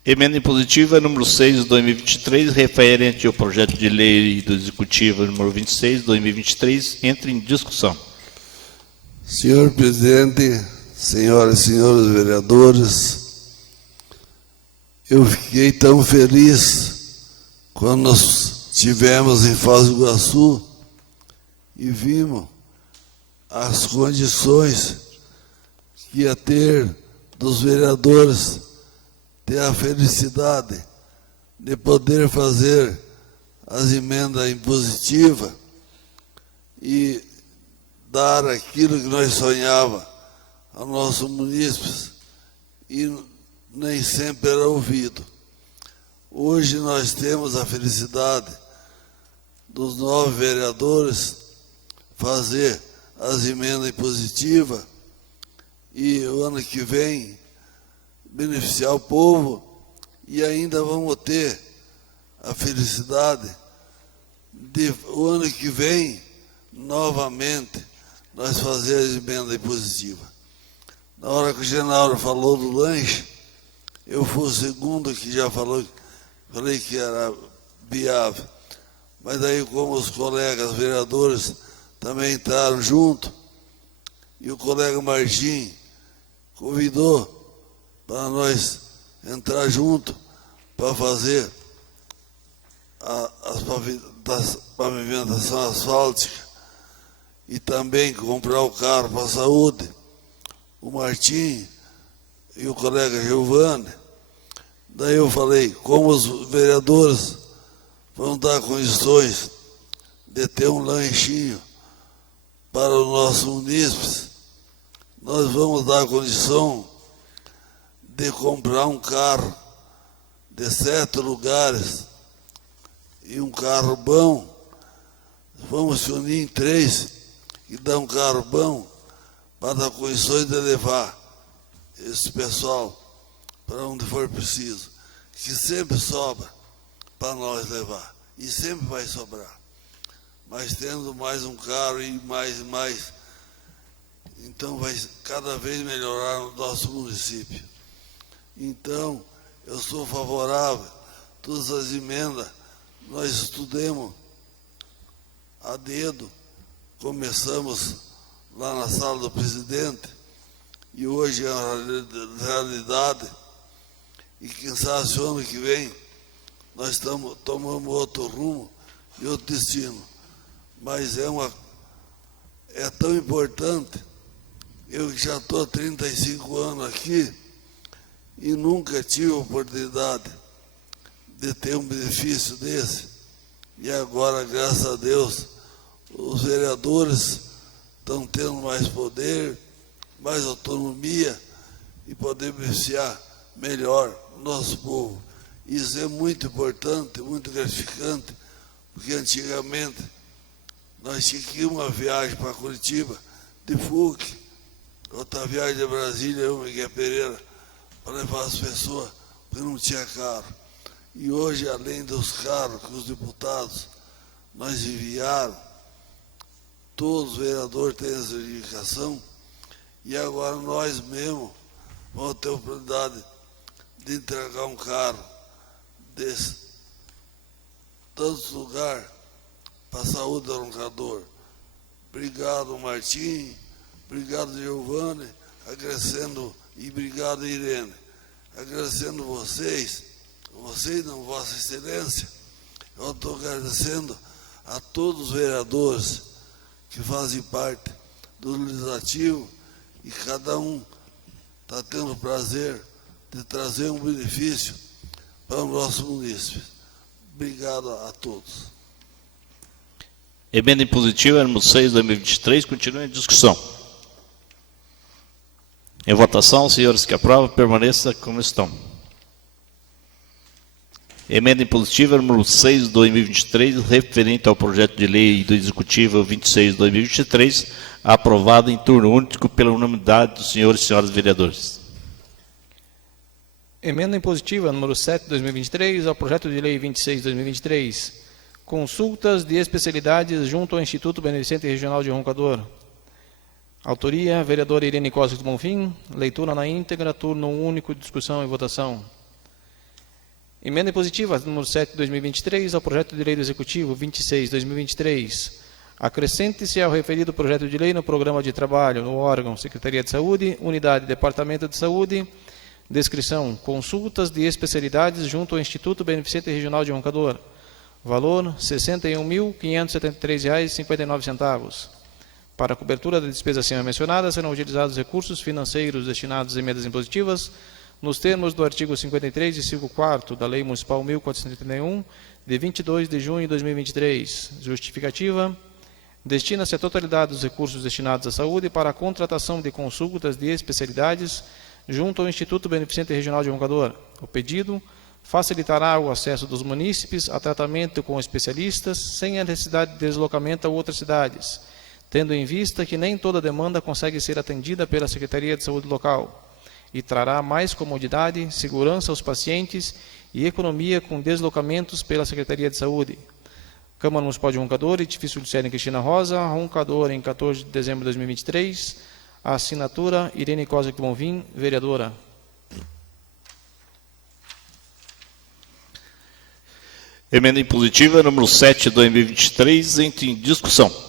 Emenda impositiva número 6 de 2023, referente ao projeto de lei do Executivo número 26 de 2023, entra em discussão. Senhor presidente, senhoras e senhores vereadores, eu fiquei tão feliz quando nós estivemos em Foz do Iguaçu e vimos as condições que ia ter dos vereadores ter a felicidade de poder fazer as emendas impositivas e dar aquilo que nós sonhávamos aos nossos munícipes e nem sempre era ouvido. Hoje nós temos a felicidade dos 9 vereadores fazer as emendas impositivas e o ano que vem beneficiar o povo, e ainda vamos ter a felicidade de o ano que vem novamente nós fazer a emenda impositiva. Na hora que o Genaro falou do lanche, eu fui o segundo que já falei que era viável, mas aí como os colegas vereadores também entraram junto e o colega Martim convidou para nós entrar junto para fazer das pavimentação asfáltica e também comprar o carro para a saúde, o Martim e o colega Giovanni. Daí eu falei, como os vereadores vão dar condições de ter um lanchinho para os nossos munícipes, nós vamos dar condição de comprar um carro de 7 lugares e um carro bom. Vamos se unir em 3 e dar um carro bom para dar condições de levar esse pessoal para onde for preciso, que sempre sobra para nós levar, e sempre vai sobrar. Mas tendo mais um carro e mais, então vai cada vez melhorar o nosso município. Então, eu sou favorável a todas as emendas, nós estudemos a dedo, começamos lá na sala do presidente, e hoje é uma realidade, e quem sabe se o ano que vem nós tomamos outro rumo e outro destino. Mas é tão importante, eu que já estou há 35 anos aqui e nunca tive a oportunidade de ter um benefício desse, e agora, graças a Deus, os vereadores estão tendo mais poder, mais autonomia e poder beneficiar melhor o nosso povo. Isso é muito importante, muito gratificante, porque antigamente nós tínhamos que ir uma viagem para Curitiba de Fouque, outra viagem de Brasília, eu, Miguel Pereira, para levar as pessoas, porque não tinha carro. E hoje, além dos carros que os deputados nós enviaram, todos os vereadores têm essa indicação, e agora nós mesmos vamos ter a oportunidade de entregar um carro desse, tantos lugares, para a saúde do alongador. Obrigado, Martim, obrigado, Giovanni, agradecendo, e obrigado, Irene, agradecendo vocês não, Vossa Excelência, eu estou agradecendo a todos os vereadores que fazem parte do Legislativo, e cada um está tendo o prazer de trazer um benefício para o nosso município. Obrigado a todos. Emenda impositiva número 6, 2023, continua em discussão. Em votação, senhores que aprovam, permaneça como estão. Emenda impositiva número 6, 2023, referente ao projeto de lei do Executivo 26, 2023, aprovado em turno único pela unanimidade dos senhores e senhoras vereadores. Emenda impositiva número 7, 2023, ao projeto de lei 26, 2023, consultas de especialidades junto ao Instituto Beneficente Regional de Roncador. Autoria, vereadora Irene Costa de Bonfim, leitura na íntegra, turno único, discussão e votação. Emenda impositiva número 7, 2023, ao projeto de lei do Executivo 26, 2023. Acrescente-se ao referido projeto de lei no programa de trabalho, no órgão Secretaria de Saúde, Unidade Departamento de Saúde, descrição, consultas de especialidades junto ao Instituto Beneficente Regional de Roncador. Valor, R$ 61.573,59. Para a cobertura da despesa acima mencionada, serão utilizados recursos financeiros destinados a emendas impositivas, nos termos do artigo 53, inciso 4º da Lei Municipal 1431, de 22 de junho de 2023. Justificativa: destina-se a totalidade dos recursos destinados à saúde para a contratação de consultas de especialidades junto ao Instituto Beneficente Regional de Roncador. O pedido facilitará o acesso dos munícipes a tratamento com especialistas sem a necessidade de deslocamento a outras cidades, tendo em vista que nem toda demanda consegue ser atendida pela Secretaria de Saúde local, e trará mais comodidade, segurança aos pacientes e economia com deslocamentos pela Secretaria de Saúde. Câmara Municipal de Roncador, edifício Lucélia Cristina Rosa, Roncador, em 14 de dezembro de 2023, assinatura Irene Costa de Bonfim, vereadora. Emenda impositiva número 7, 2023, em discussão.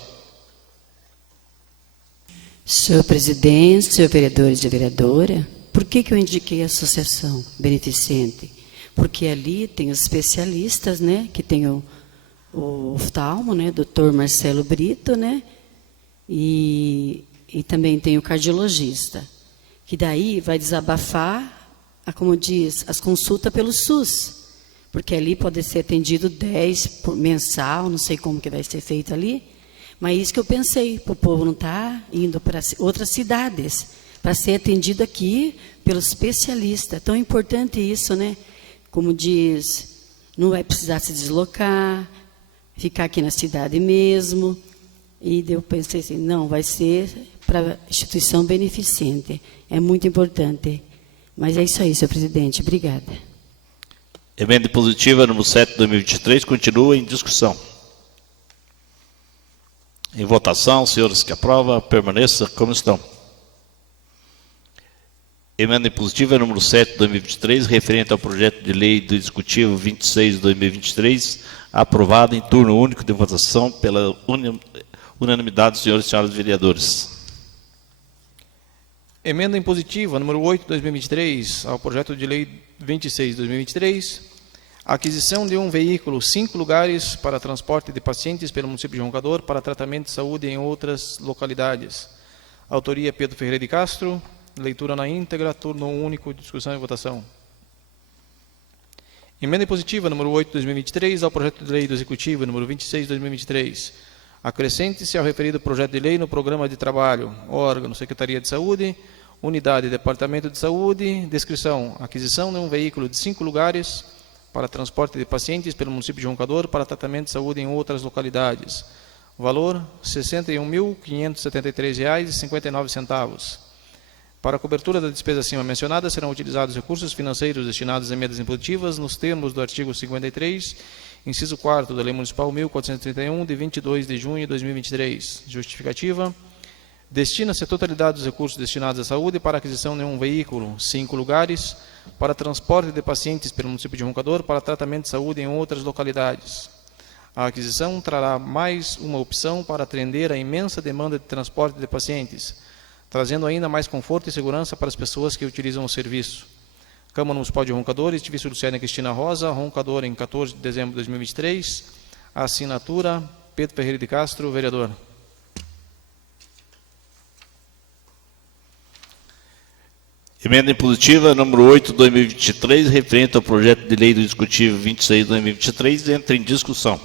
Senhor presidente, senhor vereadores e vereadora, por que eu indiquei a associação beneficente? porque ali tem os especialistas, né, que tem o oftalmo, né, Dr. Marcelo Brito, né, e também tem o cardiologista, que daí vai desabafar, como diz, as consultas pelo SUS, porque ali pode ser atendido 10 por mensal, não sei como que vai ser feito ali, mas isso que eu pensei, para o povo não estar indo para outras cidades, para ser atendido aqui pelo especialista. Tão importante isso, né? Como diz, não vai precisar se deslocar, ficar aqui na cidade mesmo. E eu pensei assim, não, vai ser para instituição beneficente. É muito importante. Mas é isso aí, senhor presidente. Obrigada. Emenda impositiva número 7 de 2023 continua em discussão. Em votação, senhores que aprovam, permaneça como estão. Emenda impositiva número 7 de 2023, referente ao projeto de lei do Executivo 26 de 2023, aprovado em turno único de votação pela unanimidade dos senhores e senhoras vereadores. Emenda impositiva número 8 de 2023 ao projeto de lei 26 de 2023, aquisição de um veículo 5 lugares para transporte de pacientes pelo município de Roncador para tratamento de saúde em outras localidades. Autoria Pedro Ferreira de Castro, leitura na íntegra, turno único, discussão e votação. Emenda impositiva número 8 de 2023 ao projeto de lei do Executivo número 26 de 2023. Acrescente-se ao referido projeto de lei no programa de trabalho, órgão, Secretaria de Saúde, unidade, Departamento de Saúde, descrição, aquisição de um veículo de 5 lugares para transporte de pacientes pelo município de Roncador para tratamento de saúde em outras localidades. Valor R$ 61.573,59. Para a cobertura da despesa acima mencionada, serão utilizados recursos financeiros destinados a emendas impositivas nos termos do artigo 53, inciso 4º da Lei Municipal 1431, de 22 de junho de 2023. Justificativa. Destina-se a totalidade dos recursos destinados à saúde para a aquisição de um veículo, 5 lugares, para transporte de pacientes pelo município de Roncador para tratamento de saúde em outras localidades. A aquisição trará mais uma opção para atender a imensa demanda de transporte de pacientes, trazendo ainda mais conforto e segurança para as pessoas que utilizam o serviço. Câmara Municipal de Roncador, Estivício Luciana Cristina Rosa, Roncador, em 14 de dezembro de 2023. Assinatura Pedro Ferreira de Castro, vereador. Emenda impositiva número 8 de 2023, referente ao projeto de lei do Executivo 26 de 2023, entra em discussão.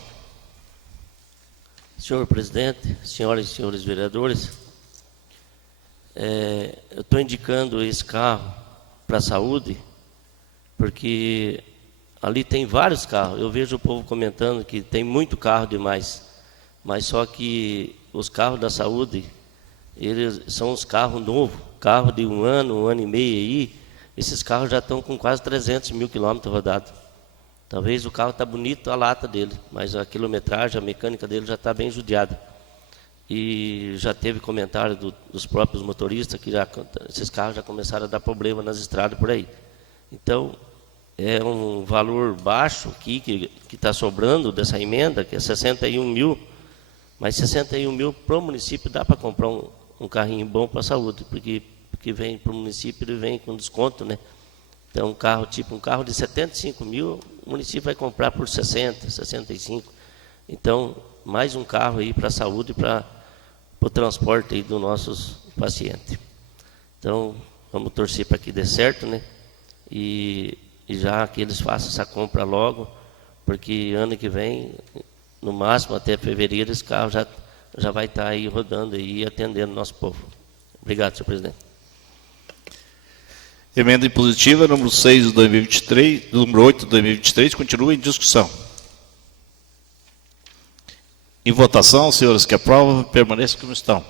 Senhor presidente, senhoras e senhores vereadores, eu estou indicando esse carro para a saúde, porque ali tem vários carros. Eu vejo o povo comentando que tem muito carro demais, mas só que os carros da saúde, eles são os carros novos, carro de um ano e meio aí, esses carros já estão com quase 300 mil quilômetros rodados. Talvez o carro está bonito, a lata dele, mas a quilometragem, a mecânica dele já está bem judiada. E já teve comentário dos próprios motoristas que esses carros já começaram a dar problema nas estradas por aí. Então, é um valor baixo aqui que está sobrando dessa emenda, que é 61 mil, mas 61 mil para o município dá para comprar um carrinho bom para a saúde, porque vem para o município ele vem com desconto, né? Então, um carro de 75 mil, o município vai comprar por 60, 65. Então, mais um carro aí para a saúde, para o transporte aí dos nossos pacientes. Então, vamos torcer para que dê certo, né? E já que eles façam essa compra logo, porque ano que vem, no máximo até fevereiro, esse carro já vai estar aí rodando e atendendo o nosso povo. Obrigado, senhor presidente. Emenda impositiva número 6 de 2023, número 8 de 2023, continua em discussão. Em votação, senhores que aprovam, permaneçam como estão.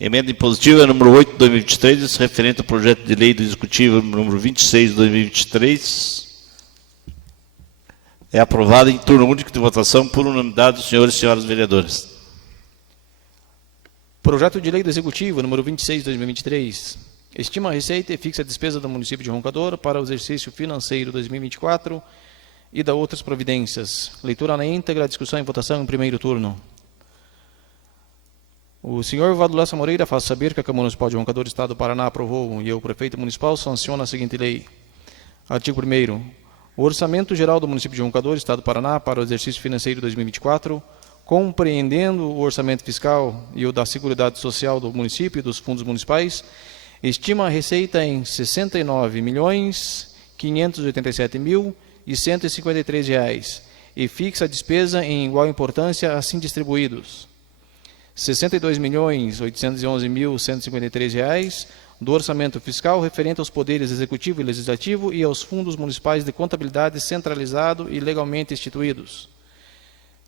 Emenda impositiva número 8 de 2023, referente ao projeto de lei do Executivo número 26 de 2023, é aprovada em turno único de votação por unanimidade dos senhores e senhoras vereadores. Projeto de lei do Executivo número 26 de 2023. Estima a receita e fixa a despesa do município de Roncador para o exercício financeiro 2024 e da outras providências. Leitura na íntegra, discussão e votação em primeiro turno. O senhor Valdo Lessa Moreira faz saber que a Câmara Municipal de Roncador, Estado do Paraná, aprovou e o prefeito municipal sanciona a seguinte lei. Artigo 1º. O Orçamento Geral do Município de Roncador, Estado do Paraná, para o exercício financeiro 2024, compreendendo o orçamento fiscal e o da Seguridade Social do município e dos fundos municipais, estima a receita em R$ 69.587.153 e fixa a despesa em igual importância assim distribuídos: R$ 62.811.153 do orçamento fiscal referente aos poderes executivo e legislativo e aos fundos municipais de contabilidade centralizado e legalmente instituídos;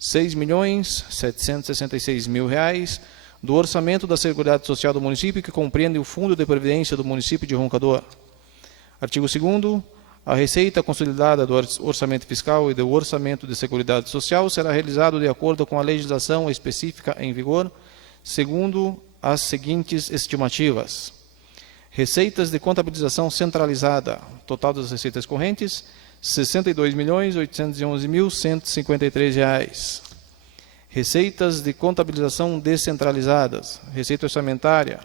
R$ 6.766.000 do orçamento da Seguridade Social do município, que compreende o Fundo de Previdência do município de Roncador. Artigo 2º. A receita consolidada do orçamento fiscal e do orçamento de Seguridade Social será realizado de acordo com a legislação específica em vigor, segundo as seguintes estimativas: receitas de contabilização centralizada, total das receitas correntes, R$ 62.811.153. Receitas de contabilização descentralizadas, receita orçamentária,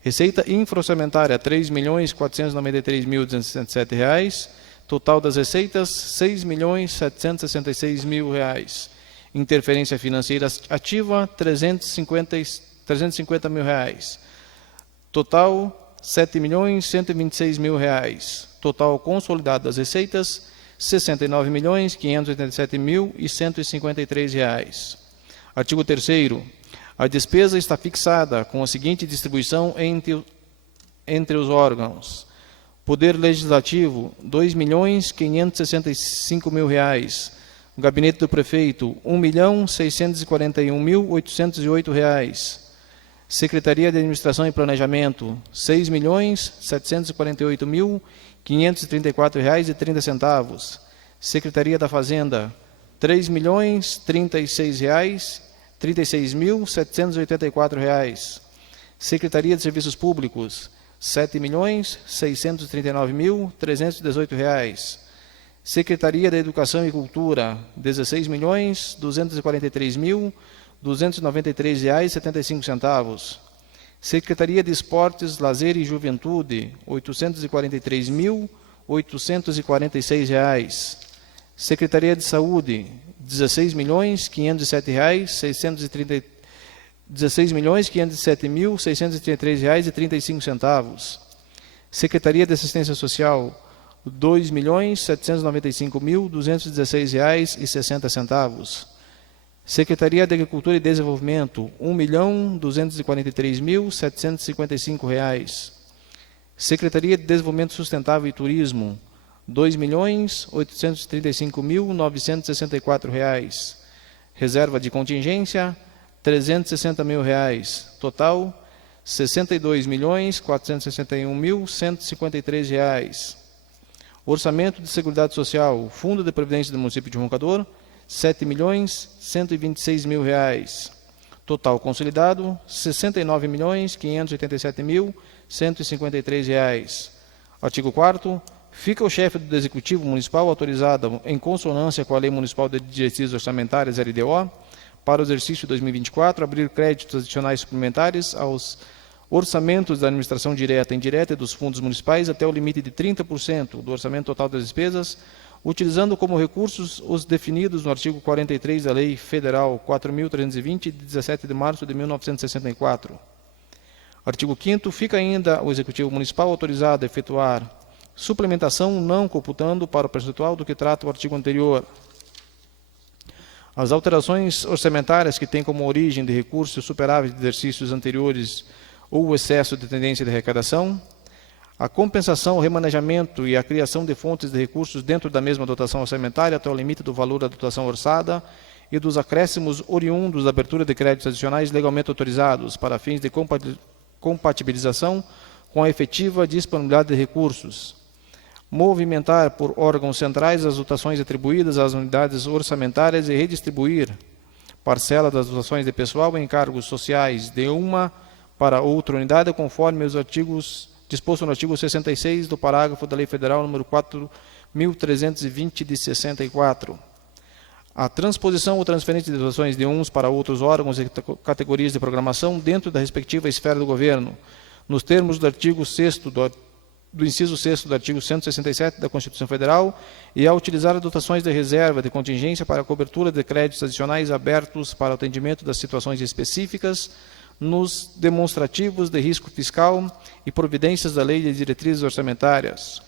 receita infra-orçamentária, R$ 3.493.267, total das receitas, R$ 6.766.000. Interferência financeira ativa, R$ 350.000. Total, R$ 7.126.000. Total consolidado das receitas, R$ 69.587.153. Artigo 3º. A despesa está fixada com a seguinte distribuição entre os órgãos: Poder Legislativo, R$ 2.565.000. Gabinete do Prefeito, R$ 1.641.808. Secretaria de Administração e Planejamento, R$ 6.748.534,30. Secretaria da Fazenda, R$ 3.036.784. Secretaria de Serviços Públicos, R$ 7.639.318. Secretaria da Educação e Cultura, R$ 16.243.293,75. Secretaria de Esportes, Lazer e Juventude, R$ 843.846. Secretaria de Saúde, R$ 16.507.633,35. Secretaria de Assistência Social, R$ 2.795.216,60. Secretaria de Agricultura e Desenvolvimento, R$ 1.243.755. Secretaria de Desenvolvimento Sustentável e Turismo, R$ 2.835.964. Reserva de contingência, R$ 360.000. Total, R$ 62.461.153. Orçamento de Seguridade Social, Fundo de Previdência do município de Roncador, R$ 7.126.000. Total consolidado, R$ 69.587.153. Artigo 4º. Fica o chefe do Executivo Municipal autorizado, em consonância com a Lei Municipal de Diretrizes Orçamentárias, LDO, para o exercício 2024, abrir créditos adicionais suplementares aos orçamentos da administração direta e indireta e dos fundos municipais até o limite de 30% do orçamento total das despesas, utilizando como recursos os definidos no artigo 43 da Lei Federal 4.320, de 17 de março de 1964. Artigo 5º. Fica ainda o Executivo Municipal autorizado a efetuar suplementação não computando para o percentual do que trata o artigo anterior. As alterações orçamentárias que têm como origem de recursos superáveis de exercícios anteriores ou o excesso de tendência de arrecadação, a compensação, o remanejamento e a criação de fontes de recursos dentro da mesma dotação orçamentária até o limite do valor da dotação orçada e dos acréscimos oriundos da abertura de créditos adicionais legalmente autorizados para fins de compatibilização com a efetiva disponibilidade de recursos. Movimentar por órgãos centrais as dotações atribuídas às unidades orçamentárias e redistribuir parcela das dotações de pessoal em cargos sociais de uma para outra unidade, conforme os artigos disposto no artigo 66 do parágrafo da Lei Federal número 4.320 de 64. A transposição ou transferência de dotações de uns para outros órgãos e categorias de programação dentro da respectiva esfera do governo, nos termos do artigo 6º do inciso 6º do artigo 167 da Constituição Federal e a utilizar dotações de reserva de contingência para a cobertura de créditos adicionais abertos para o atendimento das situações específicas nos demonstrativos de risco fiscal e providências da Lei de Diretrizes Orçamentárias.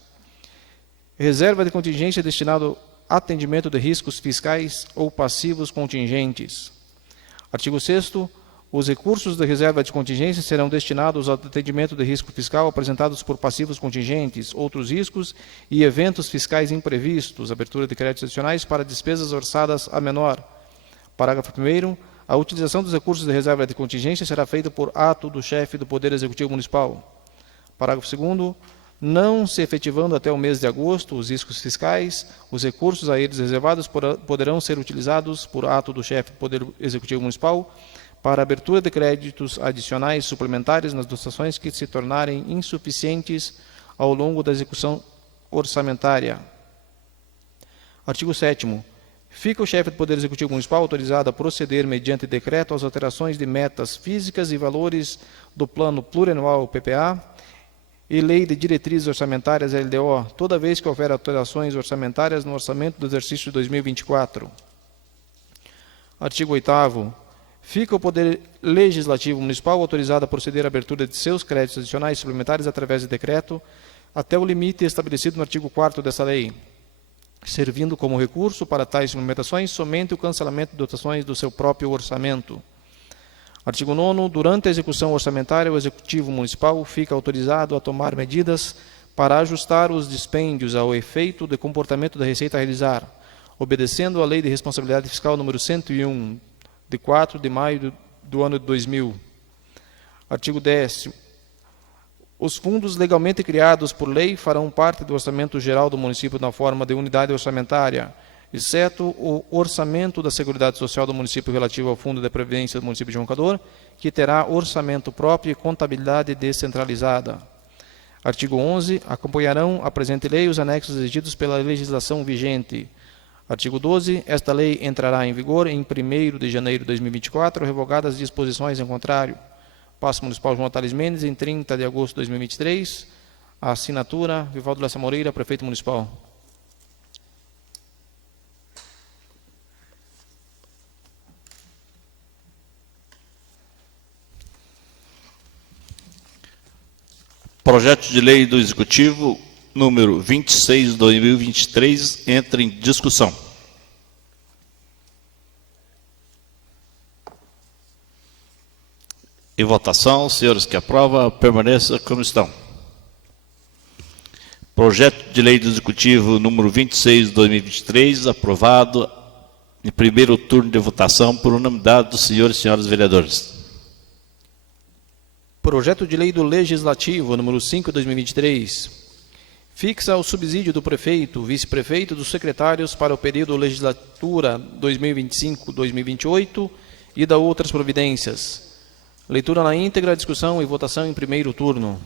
Reserva de contingência destinada ao atendimento de riscos fiscais ou passivos contingentes. Artigo 6º. Os recursos da reserva de contingência serão destinados ao atendimento de risco fiscal apresentados por passivos contingentes, outros riscos e eventos fiscais imprevistos, abertura de créditos adicionais para despesas orçadas a menor. Parágrafo 1º. A utilização dos recursos da reserva de contingência será feita por ato do chefe do Poder Executivo Municipal. Parágrafo 2º. Não se efetivando até o mês de agosto os riscos fiscais, os recursos a eles reservados poderão ser utilizados por ato do chefe do Poder Executivo Municipal para abertura de créditos adicionais suplementares nas dotações que se tornarem insuficientes ao longo da execução orçamentária. Artigo 7º. Fica o chefe do Poder Executivo Municipal autorizado a proceder mediante decreto às alterações de metas físicas e valores do Plano Plurianual PPA e Lei de Diretrizes Orçamentárias LDO, toda vez que houver alterações orçamentárias no orçamento do exercício de 2024. Artigo 8º. Fica o Poder Legislativo Municipal autorizado a proceder à abertura de seus créditos adicionais suplementares através de decreto, até o limite estabelecido no artigo 4º dessa lei, servindo como recurso para tais suplementações somente o cancelamento de dotações do seu próprio orçamento. Artigo 9º. Durante a execução orçamentária, o Executivo Municipal fica autorizado a tomar medidas para ajustar os dispêndios ao efeito de comportamento da receita a realizar, obedecendo à Lei de Responsabilidade Fiscal número 101, de 4 de maio do ano de 2000. Artigo 10º. Os fundos legalmente criados por lei farão parte do orçamento geral do município na forma de unidade orçamentária, exceto o orçamento da Seguridade Social do município relativo ao Fundo de Previdência do município de Roncador, que terá orçamento próprio e contabilidade descentralizada. Artigo 11. Acompanharão a presente lei os anexos exigidos pela legislação vigente. Artigo 12. Esta lei entrará em vigor em 1º de janeiro de 2024, revogadas as disposições em contrário. Passo Municipal João Tales Mendes, em 30 de agosto de 2023. A assinatura, Vivaldo Lessa Moreira, Prefeito Municipal. Projeto de Lei do Executivo número 26/2023 entra em discussão. Em votação, senhores que aprovam, permaneça como estão. Projeto de Lei do Executivo número 26/2023, aprovado em primeiro turno de votação por unanimidade dos senhores e senhoras vereadores. Projeto de Lei do Legislativo número 5/2023. Fixa o subsídio do prefeito, vice-prefeito e dos secretários para o período legislatura 2025-2028 e da outras providências. Leitura na íntegra, discussão e votação em primeiro turno.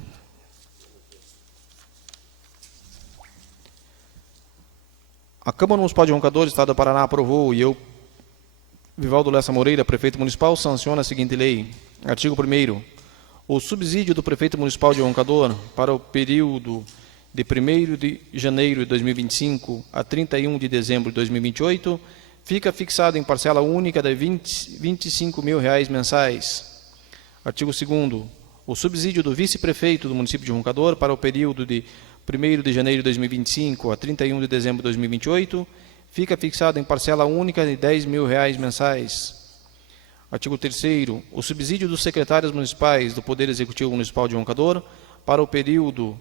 A Câmara Municipal de Roncador, Estado do Paraná, aprovou e eu, Vivaldo Lessa Moreira, Prefeito Municipal, sanciono a seguinte lei. Artigo 1º. O subsídio do Prefeito Municipal de Roncador para o período de 1º de janeiro de 2025 a 31 de dezembro de 2028, fica fixado em parcela única de R$25 mil mensais. Artigo 2º. O subsídio do vice-prefeito do município de Roncador para o período de 1º de janeiro de 2025 a 31 de dezembro de 2028, fica fixado em parcela única de R$10 mil mensais. Artigo 3º. O subsídio dos secretários municipais do Poder Executivo Municipal de Roncador para o período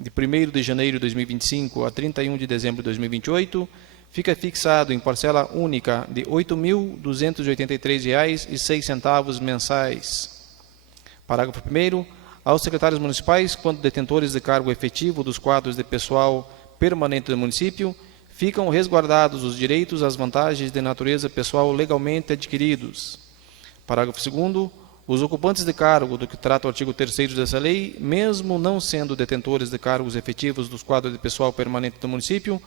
de 1º de janeiro de 2025 a 31 de dezembro de 2028, fica fixado em parcela única de R$ 8.283,06 mensais. Parágrafo 1º. Aos secretários municipais, quando detentores de cargo efetivo dos quadros de pessoal permanente do município, ficam resguardados os direitos às vantagens de natureza pessoal legalmente adquiridos. Parágrafo 2º. Os ocupantes de cargo do que trata o artigo 3º dessa lei, mesmo não sendo detentores de cargos efetivos dos quadros de pessoal permanente do município,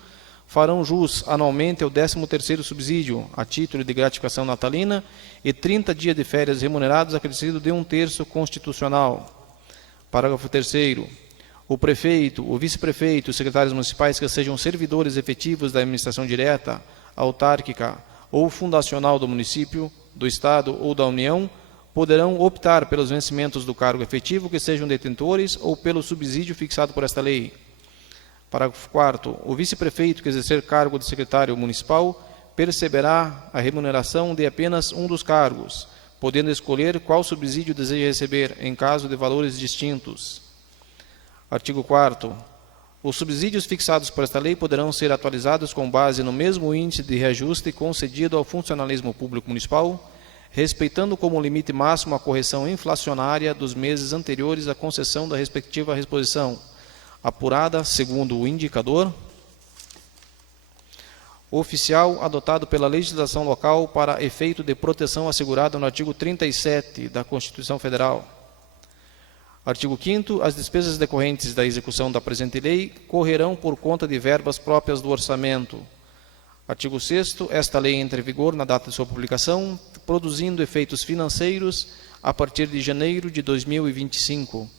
farão jus anualmente ao 13º subsídio, a título de gratificação natalina, e 30 dias de férias remunerados, acrescido de 1/3 constitucional. Parágrafo 3º. O prefeito, o vice-prefeito e os secretários municipais que sejam servidores efetivos da administração direta, autárquica ou fundacional do município, do Estado ou da União, poderão optar pelos vencimentos do cargo efetivo que sejam detentores ou pelo subsídio fixado por esta lei. Parágrafo 4º. O vice-prefeito que exercer cargo de secretário municipal perceberá a remuneração de apenas um dos cargos, podendo escolher qual subsídio deseja receber, em caso de valores distintos. Artigo 4º. Os subsídios fixados por esta lei poderão ser atualizados com base no mesmo índice de reajuste concedido ao funcionalismo público municipal, respeitando como limite máximo a correção inflacionária dos meses anteriores à concessão da respectiva reposição, apurada segundo o indicador oficial adotado pela legislação local para efeito de proteção assegurada no artigo 37 da Constituição Federal. Artigo 5º. As despesas decorrentes da execução da presente lei correrão por conta de verbas próprias do orçamento. Artigo 6º. Esta lei entra em vigor na data de sua publicação, produzindo efeitos financeiros a partir de janeiro de 2025.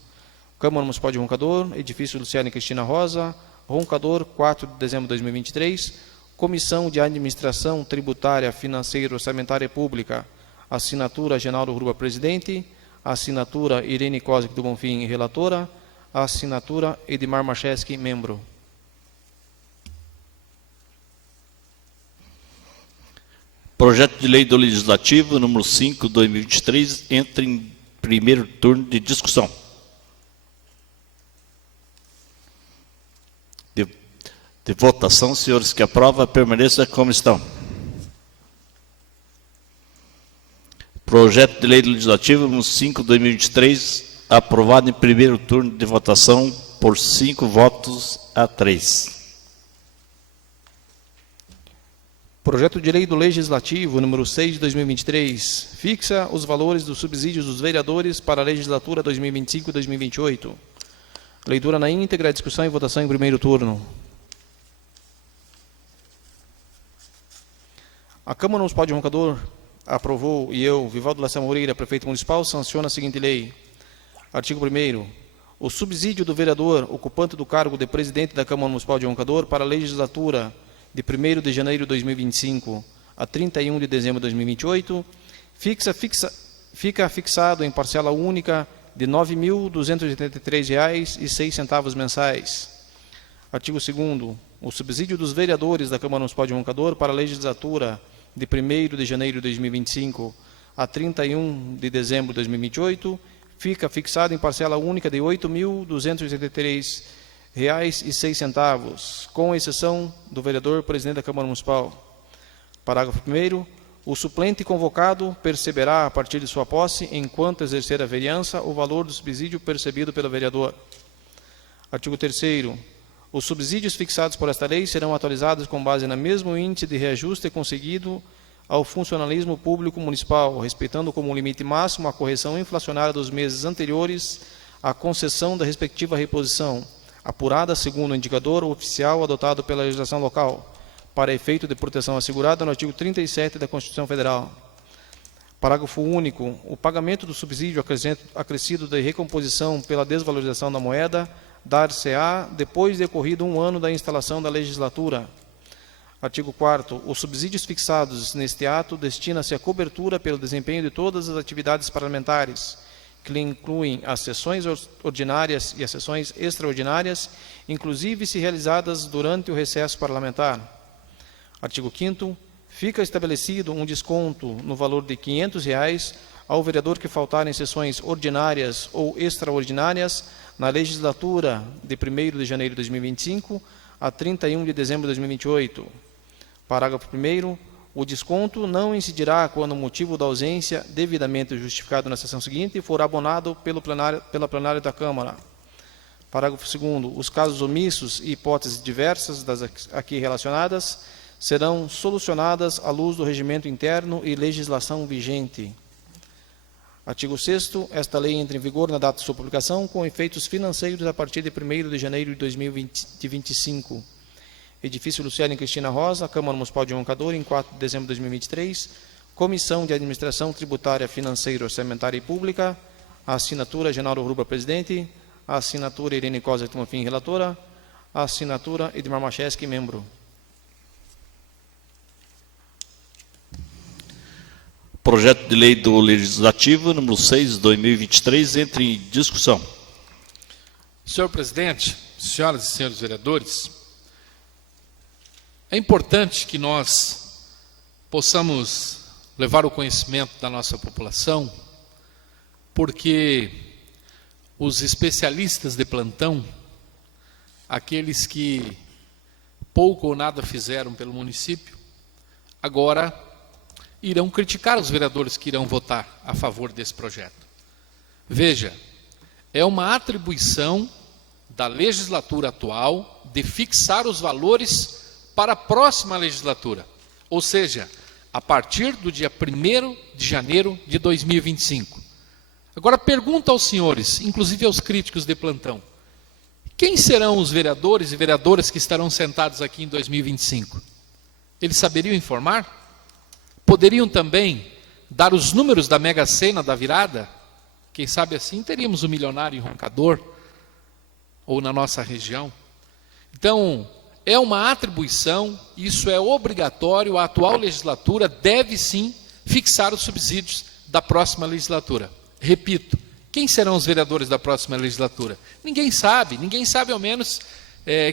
Câmara Municipal de Roncador, Edifício Luciana e Cristina Rosa, Roncador, 4 de dezembro de 2023, Comissão de Administração Tributária, Financeira, Orçamentária e Pública, assinatura Genaldo Ruba, presidente, assinatura Irene Cosmic do Bonfim, relatora, assinatura Edmar Marcheski, membro. Projeto de Lei do Legislativo, número 5, 2023, entra em primeiro turno de discussão. De votação, senhores que aprovam, permaneça como estão. Projeto de Lei do Legislativo, número 5, 2023, aprovado em primeiro turno de votação por 5 votos a 3. Projeto de Lei do Legislativo, número 6 de 2023, fixa os valores dos subsídios dos vereadores para a legislatura 2025-2028. Leitura na íntegra, discussão e votação em primeiro turno. A Câmara Municipal de Roncador aprovou, e eu, Vivaldo Lacerda Moreira, prefeito municipal, sanciono a seguinte lei. Artigo 1º. O subsídio do vereador ocupante do cargo de presidente da Câmara Municipal de Roncador para a legislatura de 1º de janeiro de 2025 a 31 de dezembro de 2028 fica fixado em parcela única de R$ 9.283,06 mensais. Artigo 2º. O subsídio dos vereadores da Câmara Municipal de Roncador para a legislatura de 1º de janeiro de 2025 a 31 de dezembro de 2028, fica fixado em parcela única de R$ 8.283,06, com exceção do vereador presidente da Câmara Municipal. Parágrafo 1º. O suplente convocado perceberá, a partir de sua posse, enquanto exercer a vereança, o valor do subsídio percebido pelo vereador. Artigo 3º. Os subsídios fixados por esta lei serão atualizados com base no mesmo índice de reajuste conseguido ao funcionalismo público municipal, respeitando como limite máximo a correção inflacionária dos meses anteriores à concessão da respectiva reposição, apurada segundo o indicador oficial adotado pela legislação local, para efeito de proteção assegurada no artigo 37 da Constituição Federal. Parágrafo único. O pagamento do subsídio acrescido de recomposição pela desvalorização da moeda dar-se-á depois de decorrido 1 ano da instalação da legislatura. Artigo 4º. Os subsídios fixados neste ato destinam-se à cobertura pelo desempenho de todas as atividades parlamentares, que incluem as sessões ordinárias e as sessões extraordinárias, inclusive se realizadas durante o recesso parlamentar. Artigo 5º. Fica estabelecido um desconto no valor de R$ 500 ao vereador que faltar em sessões ordinárias ou extraordinárias na legislatura de 1º de janeiro de 2025 a 31 de dezembro de 2028. Parágrafo 1º. O desconto não incidirá quando o motivo da ausência devidamente justificado na sessão seguinte for abonado pela plenária da Câmara. Parágrafo 2º. Os casos omissos e hipóteses diversas das aqui relacionadas serão solucionadas à luz do regimento interno e legislação vigente. Artigo 6º. Esta lei entra em vigor na data de sua publicação, com efeitos financeiros a partir de 1º de janeiro de 2025. Edifício Luciana e Cristina Rosa, Câmara Municipal de Roncador, em 4 de dezembro de 2023. Comissão de Administração Tributária, Financeira, Orçamentária e Pública. A assinatura Genaldo Ruba, presidente. Assinatura Irene Cosa Tomafim, relatora. Assinatura Edmar Macheski, membro. Projeto de lei do Legislativo, número 6, de 2023, entra em discussão. Senhor presidente, senhoras e senhores vereadores, é importante que nós possamos levar o conhecimento da nossa população, porque os especialistas de plantão, aqueles que pouco ou nada fizeram pelo município, agora irão criticar os vereadores que irão votar a favor desse projeto. Veja, é uma atribuição da legislatura atual de fixar os valores para a próxima legislatura, ou seja, a partir do dia 1º de janeiro de 2025. Agora pergunto aos senhores, inclusive aos críticos de plantão, quem serão os vereadores e vereadoras que estarão sentados aqui em 2025? Eles saberiam informar? Poderiam também dar os números da Mega Sena da virada? Quem sabe assim teríamos um milionário em Roncador, ou na nossa região. Então, é uma atribuição, isso é obrigatório, a atual legislatura deve sim fixar os subsídios da próxima legislatura. Repito, quem serão os vereadores da próxima legislatura? Ninguém sabe ao menos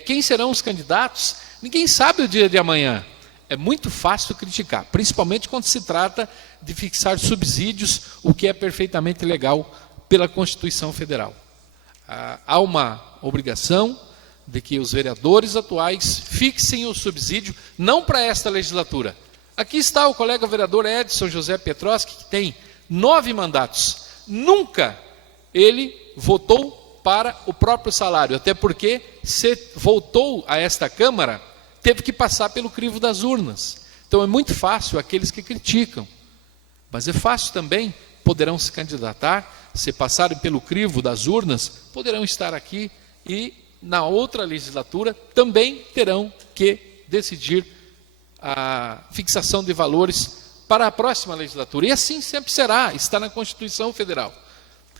quem serão os candidatos, ninguém sabe o dia de amanhã. É muito fácil criticar, principalmente quando se trata de fixar subsídios, o que é perfeitamente legal pela Constituição Federal. Há uma obrigação de que os vereadores atuais fixem o subsídio, não para esta legislatura. Aqui está o colega vereador Edson José Petroski, que tem 9 mandatos. Nunca ele votou para o próprio salário, até porque se voltou a esta Câmara, teve que passar pelo crivo das urnas. Então é muito fácil aqueles que criticam, mas é fácil também, poderão se candidatar, se passarem pelo crivo das urnas, poderão estar aqui e na outra legislatura também terão que decidir a fixação de valores para a próxima legislatura. E assim sempre será, está na Constituição Federal.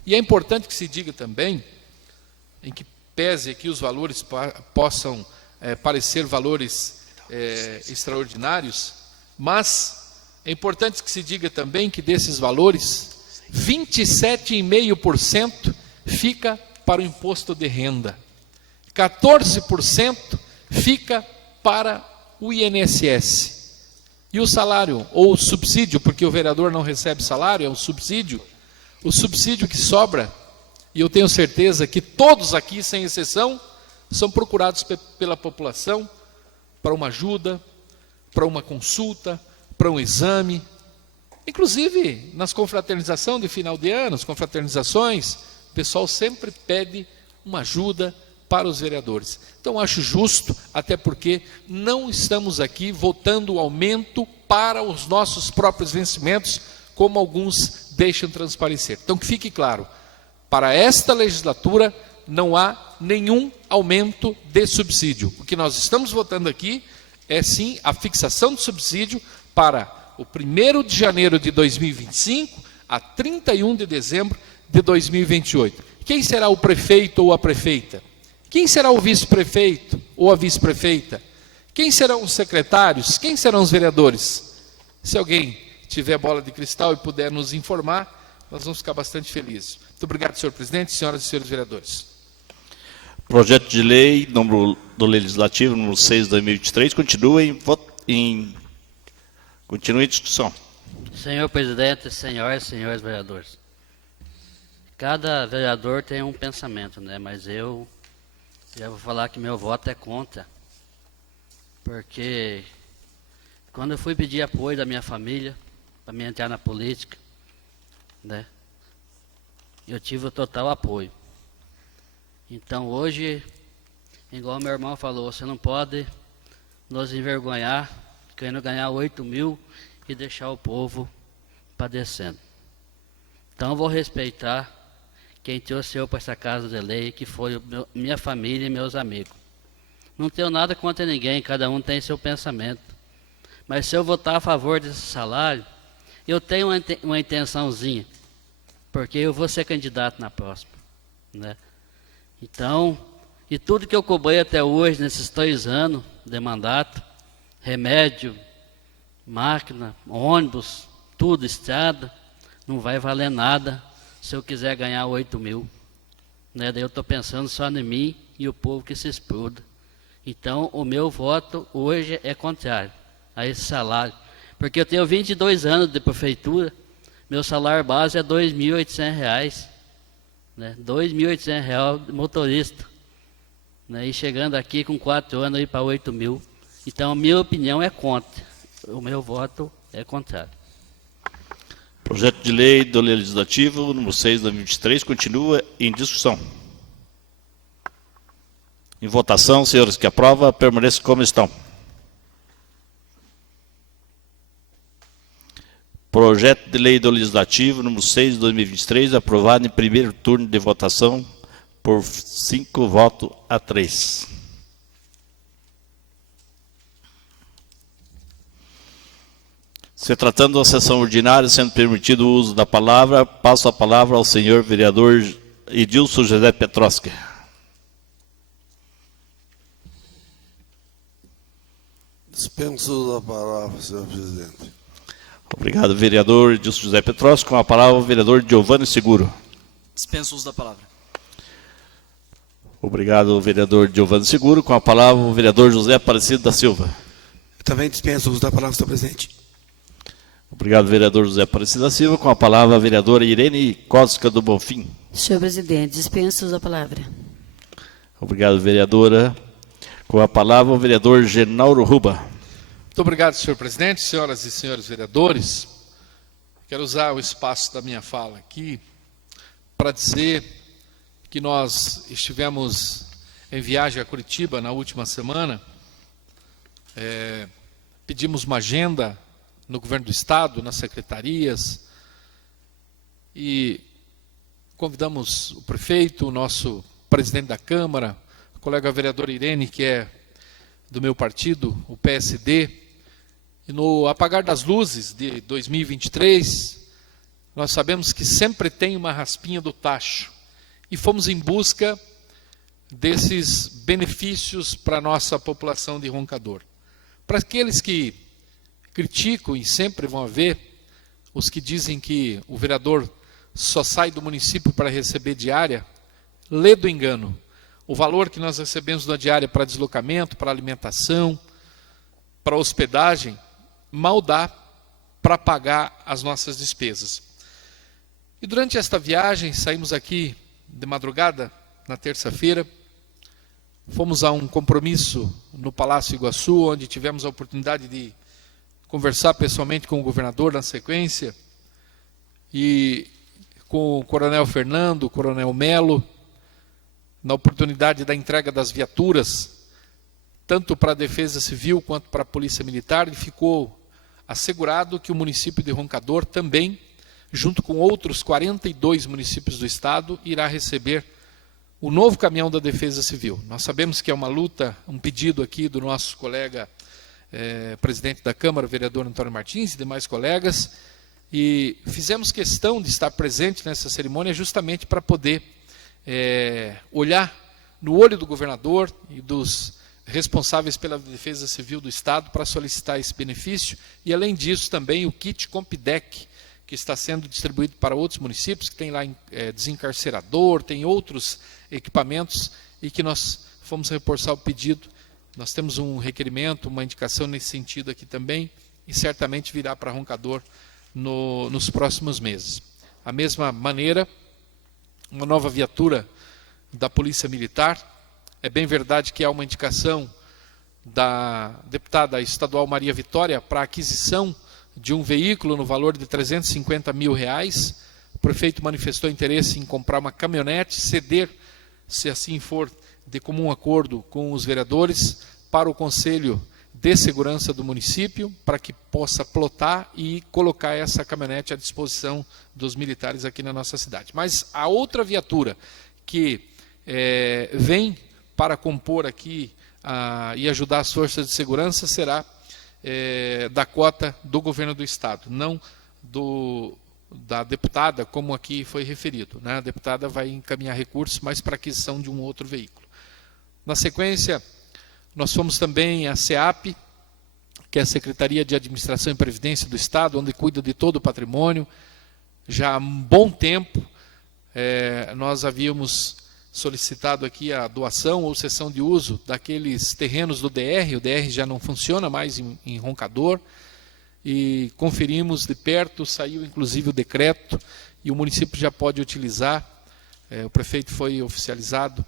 E é importante que se diga também, em que pese que os valores possam parecer valores extraordinários, mas é importante que se diga também que desses valores, 27,5% fica para o imposto de renda, 14% fica para o INSS. E o salário, ou o subsídio, porque o vereador não recebe salário, é um subsídio, o subsídio que sobra, e eu tenho certeza que todos aqui, sem exceção, são procurados pela população para uma ajuda, para uma consulta, para um exame, inclusive nas confraternizações de final de ano, as confraternizações, o pessoal sempre pede uma ajuda para os vereadores. Então acho justo, até porque não estamos aqui votando o aumento para os nossos próprios vencimentos, como alguns deixam transparecer. Então que fique claro, para esta legislatura não há nenhum aumento de subsídio. O que nós estamos votando aqui é sim a fixação do subsídio para o 1º de janeiro de 2025 a 31 de dezembro de 2028. Quem será o prefeito ou a prefeita? Quem será o vice-prefeito ou a vice-prefeita? Quem serão os secretários? Quem serão os vereadores? Se alguém tiver bola de cristal e puder nos informar, nós vamos ficar bastante felizes. Muito obrigado, senhor presidente, senhoras e senhores vereadores. Projeto de lei do Legislativo, número 6 de 2023, continua em discussão. Senhor presidente, senhoras e senhores vereadores, cada vereador tem um pensamento, né? Mas eu já vou falar que meu voto é contra, porque quando eu fui pedir apoio da minha família para me entrar na política, né? Eu tive o total apoio. Então hoje, igual meu irmão falou, você não pode nos envergonhar querendo ganhar 8 mil e deixar o povo padecendo. Então eu vou respeitar quem trouxe eu para essa casa de lei, que foi minha família e meus amigos. Não tenho nada contra ninguém, cada um tem seu pensamento. Mas se eu votar a favor desse salário, eu tenho uma intençãozinha, porque eu vou ser candidato na próxima, né? Então, e tudo que eu cobrei até hoje, nesses 3 anos de mandato, remédio, máquina, ônibus, tudo, estrada, não vai valer nada se eu quiser ganhar 8 mil. Né? Daí eu estou pensando só em mim e o povo que se exploda. Então, o meu voto hoje é contrário a esse salário. Porque eu tenho 22 anos de prefeitura, meu salário base é R$ 2.800. Né? R$ 2.800 de motorista. Né? E chegando aqui com 4 anos para 8 mil. Então, a minha opinião é contra. O meu voto é contrário. Projeto de lei do Legislativo, número 6, 2023, continua em discussão. Em votação, senhores que aprovam, permaneçam como estão. Projeto de lei do Legislativo, número 6, 2023, aprovado em primeiro turno de votação por 5 votos a 3. Se tratando de uma sessão ordinária, sendo permitido o uso da palavra, passo a palavra ao senhor vereador Edilson José Petroski. Dispenso da palavra, senhor presidente. Obrigado, vereador Edilson José Petroski. Com a palavra, o vereador Giovanni Seguro. Dispenso o uso da palavra. Obrigado, vereador Giovanni Seguro. Com a palavra, o vereador José Aparecido da Silva. Eu também dispenso o uso da palavra, senhor presidente. Obrigado, vereador José Aparecido da Silva. Com a palavra, a vereadora Irene Cosca do Bonfim. Senhor presidente, dispenso a palavra. Obrigado, vereadora. Com a palavra, o vereador Genauro Ruba. Muito obrigado, senhor presidente, senhoras e senhores vereadores. Quero usar o espaço da minha fala aqui para dizer que nós estivemos em viagem a Curitiba na última semana. Pedimos uma agenda no governo do estado, nas secretarias, e convidamos o prefeito, o nosso presidente da Câmara, a colega vereadora Irene, que é do meu partido, o PSD, e no apagar das luzes de 2023, nós sabemos que sempre tem uma raspinha do tacho, e fomos em busca desses benefícios para a nossa população de Roncador. Para aqueles que criticam, e sempre vão haver, os que dizem que o vereador só sai do município para receber diária, lê do engano. O valor que nós recebemos da diária para deslocamento, para alimentação, para hospedagem, mal dá para pagar as nossas despesas. E durante esta viagem, saímos aqui de madrugada, na terça-feira, fomos a um compromisso no Palácio Iguaçu, onde tivemos a oportunidade de conversar pessoalmente com o governador na sequência, e com o coronel Fernando, o coronel Melo, na oportunidade da entrega das viaturas, tanto para a Defesa Civil quanto para a Polícia Militar, e ficou assegurado que o município de Roncador também, junto com outros 42 municípios do estado, irá receber o novo caminhão da Defesa Civil. Nós sabemos que é uma luta, um pedido aqui do nosso colega presidente da Câmara, o vereador Antônio Martins, e demais colegas, e fizemos questão de estar presente nessa cerimônia justamente para poder olhar no olho do governador e dos responsáveis pela Defesa Civil do Estado para solicitar esse benefício, e além disso também o kit Compidec, que está sendo distribuído para outros municípios, que tem lá desencarcerador, tem outros equipamentos, e que nós fomos reforçar o pedido. Nós temos um requerimento, uma indicação nesse sentido aqui também, e certamente virá para Roncador nos próximos meses. Da mesma maneira, uma nova viatura da Polícia Militar. É bem verdade que há uma indicação da deputada estadual Maria Vitória para a aquisição de um veículo no valor de R$350 mil. O prefeito manifestou interesse em comprar uma caminhonete, ceder, se assim for, de comum acordo com os vereadores, para o Conselho de Segurança do município, para que possa plotar e colocar essa caminhonete à disposição dos militares aqui na nossa cidade. Mas a outra viatura que vem para compor aqui e ajudar as forças de segurança será da cota do governo do estado, não da deputada, como aqui foi referido, né? A deputada vai encaminhar recursos, mas para aquisição de um outro veículo. Na sequência, nós fomos também à SEAP, que é a Secretaria de Administração e Previdência do Estado, onde cuida de todo o patrimônio. Já há um bom tempo, nós havíamos solicitado aqui a doação ou cessão de uso daqueles terrenos do DR, o DR já não funciona mais em Roncador, e conferimos de perto, saiu inclusive o decreto, e o município já pode utilizar, o prefeito foi oficializado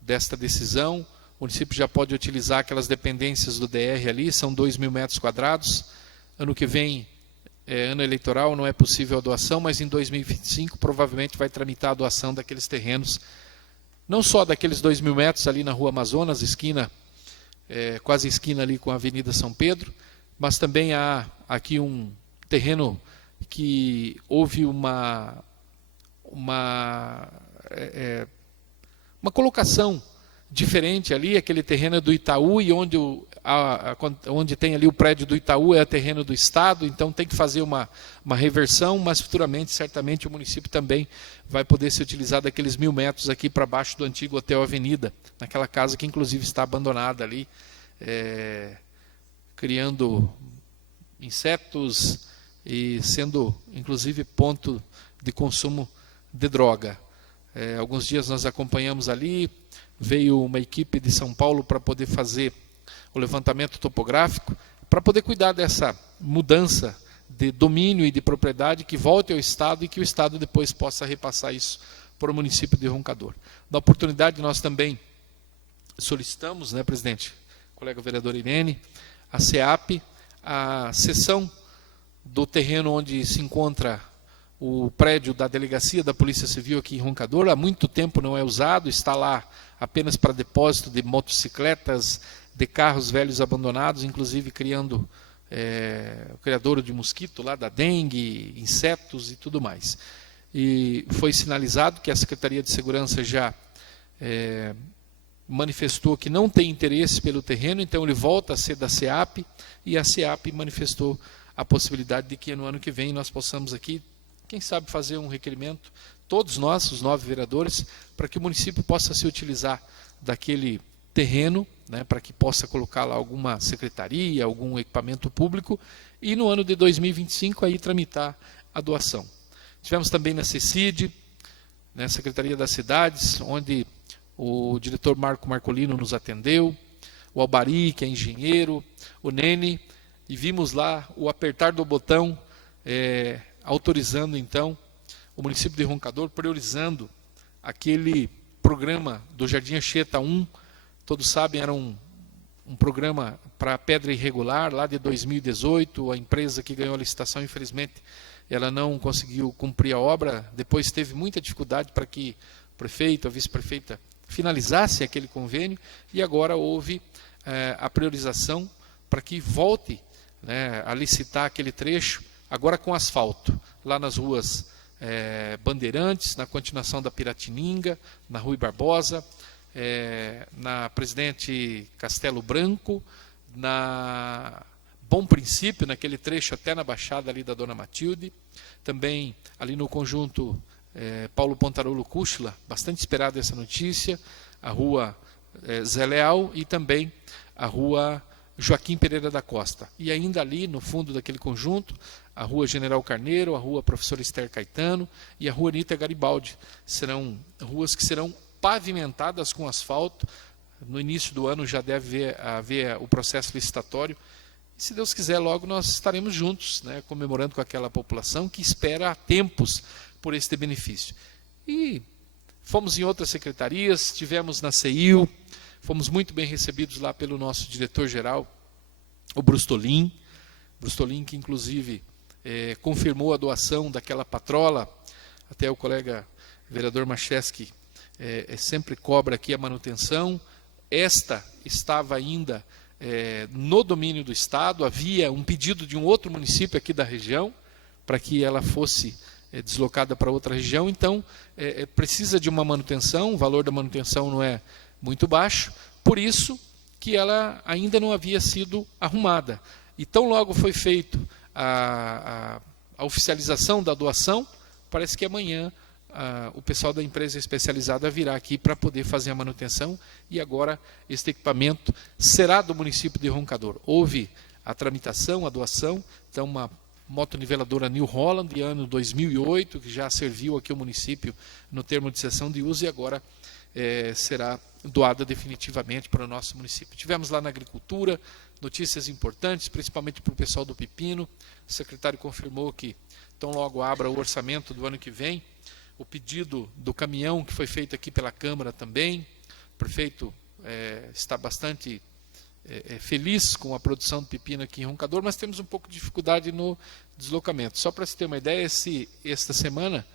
desta decisão, o município já pode utilizar aquelas dependências do DR ali, são 2.000 metros quadrados, ano que vem, ano eleitoral, não é possível a doação, mas em 2025 provavelmente vai tramitar a doação daqueles terrenos, não só daqueles 2.000 metros ali na Rua Amazonas, esquina, quase esquina ali com a Avenida São Pedro, mas também há aqui um terreno que houve uma colocação diferente ali, aquele terreno do Itaú, e onde tem ali o prédio do Itaú é o terreno do Estado, então tem que fazer uma reversão, mas futuramente, certamente, o município também vai poder se utilizar daqueles 1.000 metros aqui para baixo do antigo Hotel Avenida, naquela casa que inclusive está abandonada ali, criando insetos e sendo, inclusive, ponto de consumo de droga. Alguns dias nós acompanhamos ali, veio uma equipe de São Paulo para poder fazer o levantamento topográfico, para poder cuidar dessa mudança de domínio e de propriedade que volte ao Estado e que o Estado depois possa repassar isso para o município de Roncador. Na oportunidade, nós também solicitamos, né, presidente, colega vereador Irene, a SEAP, a cessão do terreno onde se encontra o prédio da Delegacia da Polícia Civil aqui em Roncador, há muito tempo não é usado, está lá apenas para depósito de motocicletas, de carros velhos abandonados, inclusive criando o criadouro de mosquito lá da dengue, insetos e tudo mais. E foi sinalizado que a Secretaria de Segurança já manifestou que não tem interesse pelo terreno, então ele volta a ser da SEAP, e a SEAP manifestou a possibilidade de que no ano que vem nós possamos aqui, quem sabe, fazer um requerimento, todos nós, os 9 vereadores, para que o município possa se utilizar daquele terreno, né, para que possa colocar lá alguma secretaria, algum equipamento público, e no ano de 2025 aí tramitar a doação. Tivemos também na CECID, né, Secretaria das Cidades, onde o diretor Marco Marcolino nos atendeu, o Albari, que é engenheiro, o Nene, e vimos lá o apertar do botão, autorizando então o município de Roncador, priorizando aquele programa do Jardim Anchieta 1, todos sabem, era um programa para pedra irregular, lá de 2018, a empresa que ganhou a licitação, infelizmente, ela não conseguiu cumprir a obra, depois teve muita dificuldade para que o prefeito, a vice-prefeita, finalizasse aquele convênio, e agora houve a priorização para que volte, né, a licitar aquele trecho, agora com asfalto, lá nas ruas Bandeirantes, na continuação da Piratininga, na Rui Barbosa, na Presidente Castelo Branco, na Bom Princípio, naquele trecho até na Baixada ali da Dona Matilde, também ali no conjunto Paulo Pontarolo Cúchula, bastante esperada essa notícia, a Rua Zé Leal e também a Rua Joaquim Pereira da Costa. E ainda ali, no fundo daquele conjunto, a Rua General Carneiro, a Rua Professor Esther Caetano e a Rua Anita Garibaldi. Serão ruas que serão pavimentadas com asfalto. No início do ano já deve haver o processo licitatório. E, se Deus quiser, logo nós estaremos juntos, né, comemorando com aquela população que espera há tempos por este benefício. E fomos em outras secretarias, estivemos na CEIU, fomos muito bem recebidos lá pelo nosso diretor-geral, o Brustolin, que inclusive confirmou a doação daquela patrola, até o colega vereador Macheski sempre cobra aqui a manutenção. Esta estava ainda no domínio do Estado, havia um pedido de um outro município aqui da região, para que ela fosse deslocada para outra região, então precisa de uma manutenção, o valor da manutenção não é muito baixo, por isso que ela ainda não havia sido arrumada. E tão logo foi feito a a oficialização da doação, parece que amanhã o pessoal da empresa especializada virá aqui para poder fazer a manutenção, e agora este equipamento será do município de Roncador. Houve a tramitação, a doação, então uma motoniveladora New Holland, ano 2008, que já serviu aqui o município no termo de cessão de uso, e agora será doada definitivamente para o nosso município. Tivemos lá na agricultura notícias importantes, principalmente para o pessoal do pepino. O secretário confirmou que, tão logo abra o orçamento do ano que vem, o pedido do caminhão que foi feito aqui pela Câmara também. O prefeito está bastante feliz com a produção de pepino aqui em Roncador, mas temos um pouco de dificuldade no deslocamento. Só para se ter uma ideia, esta semana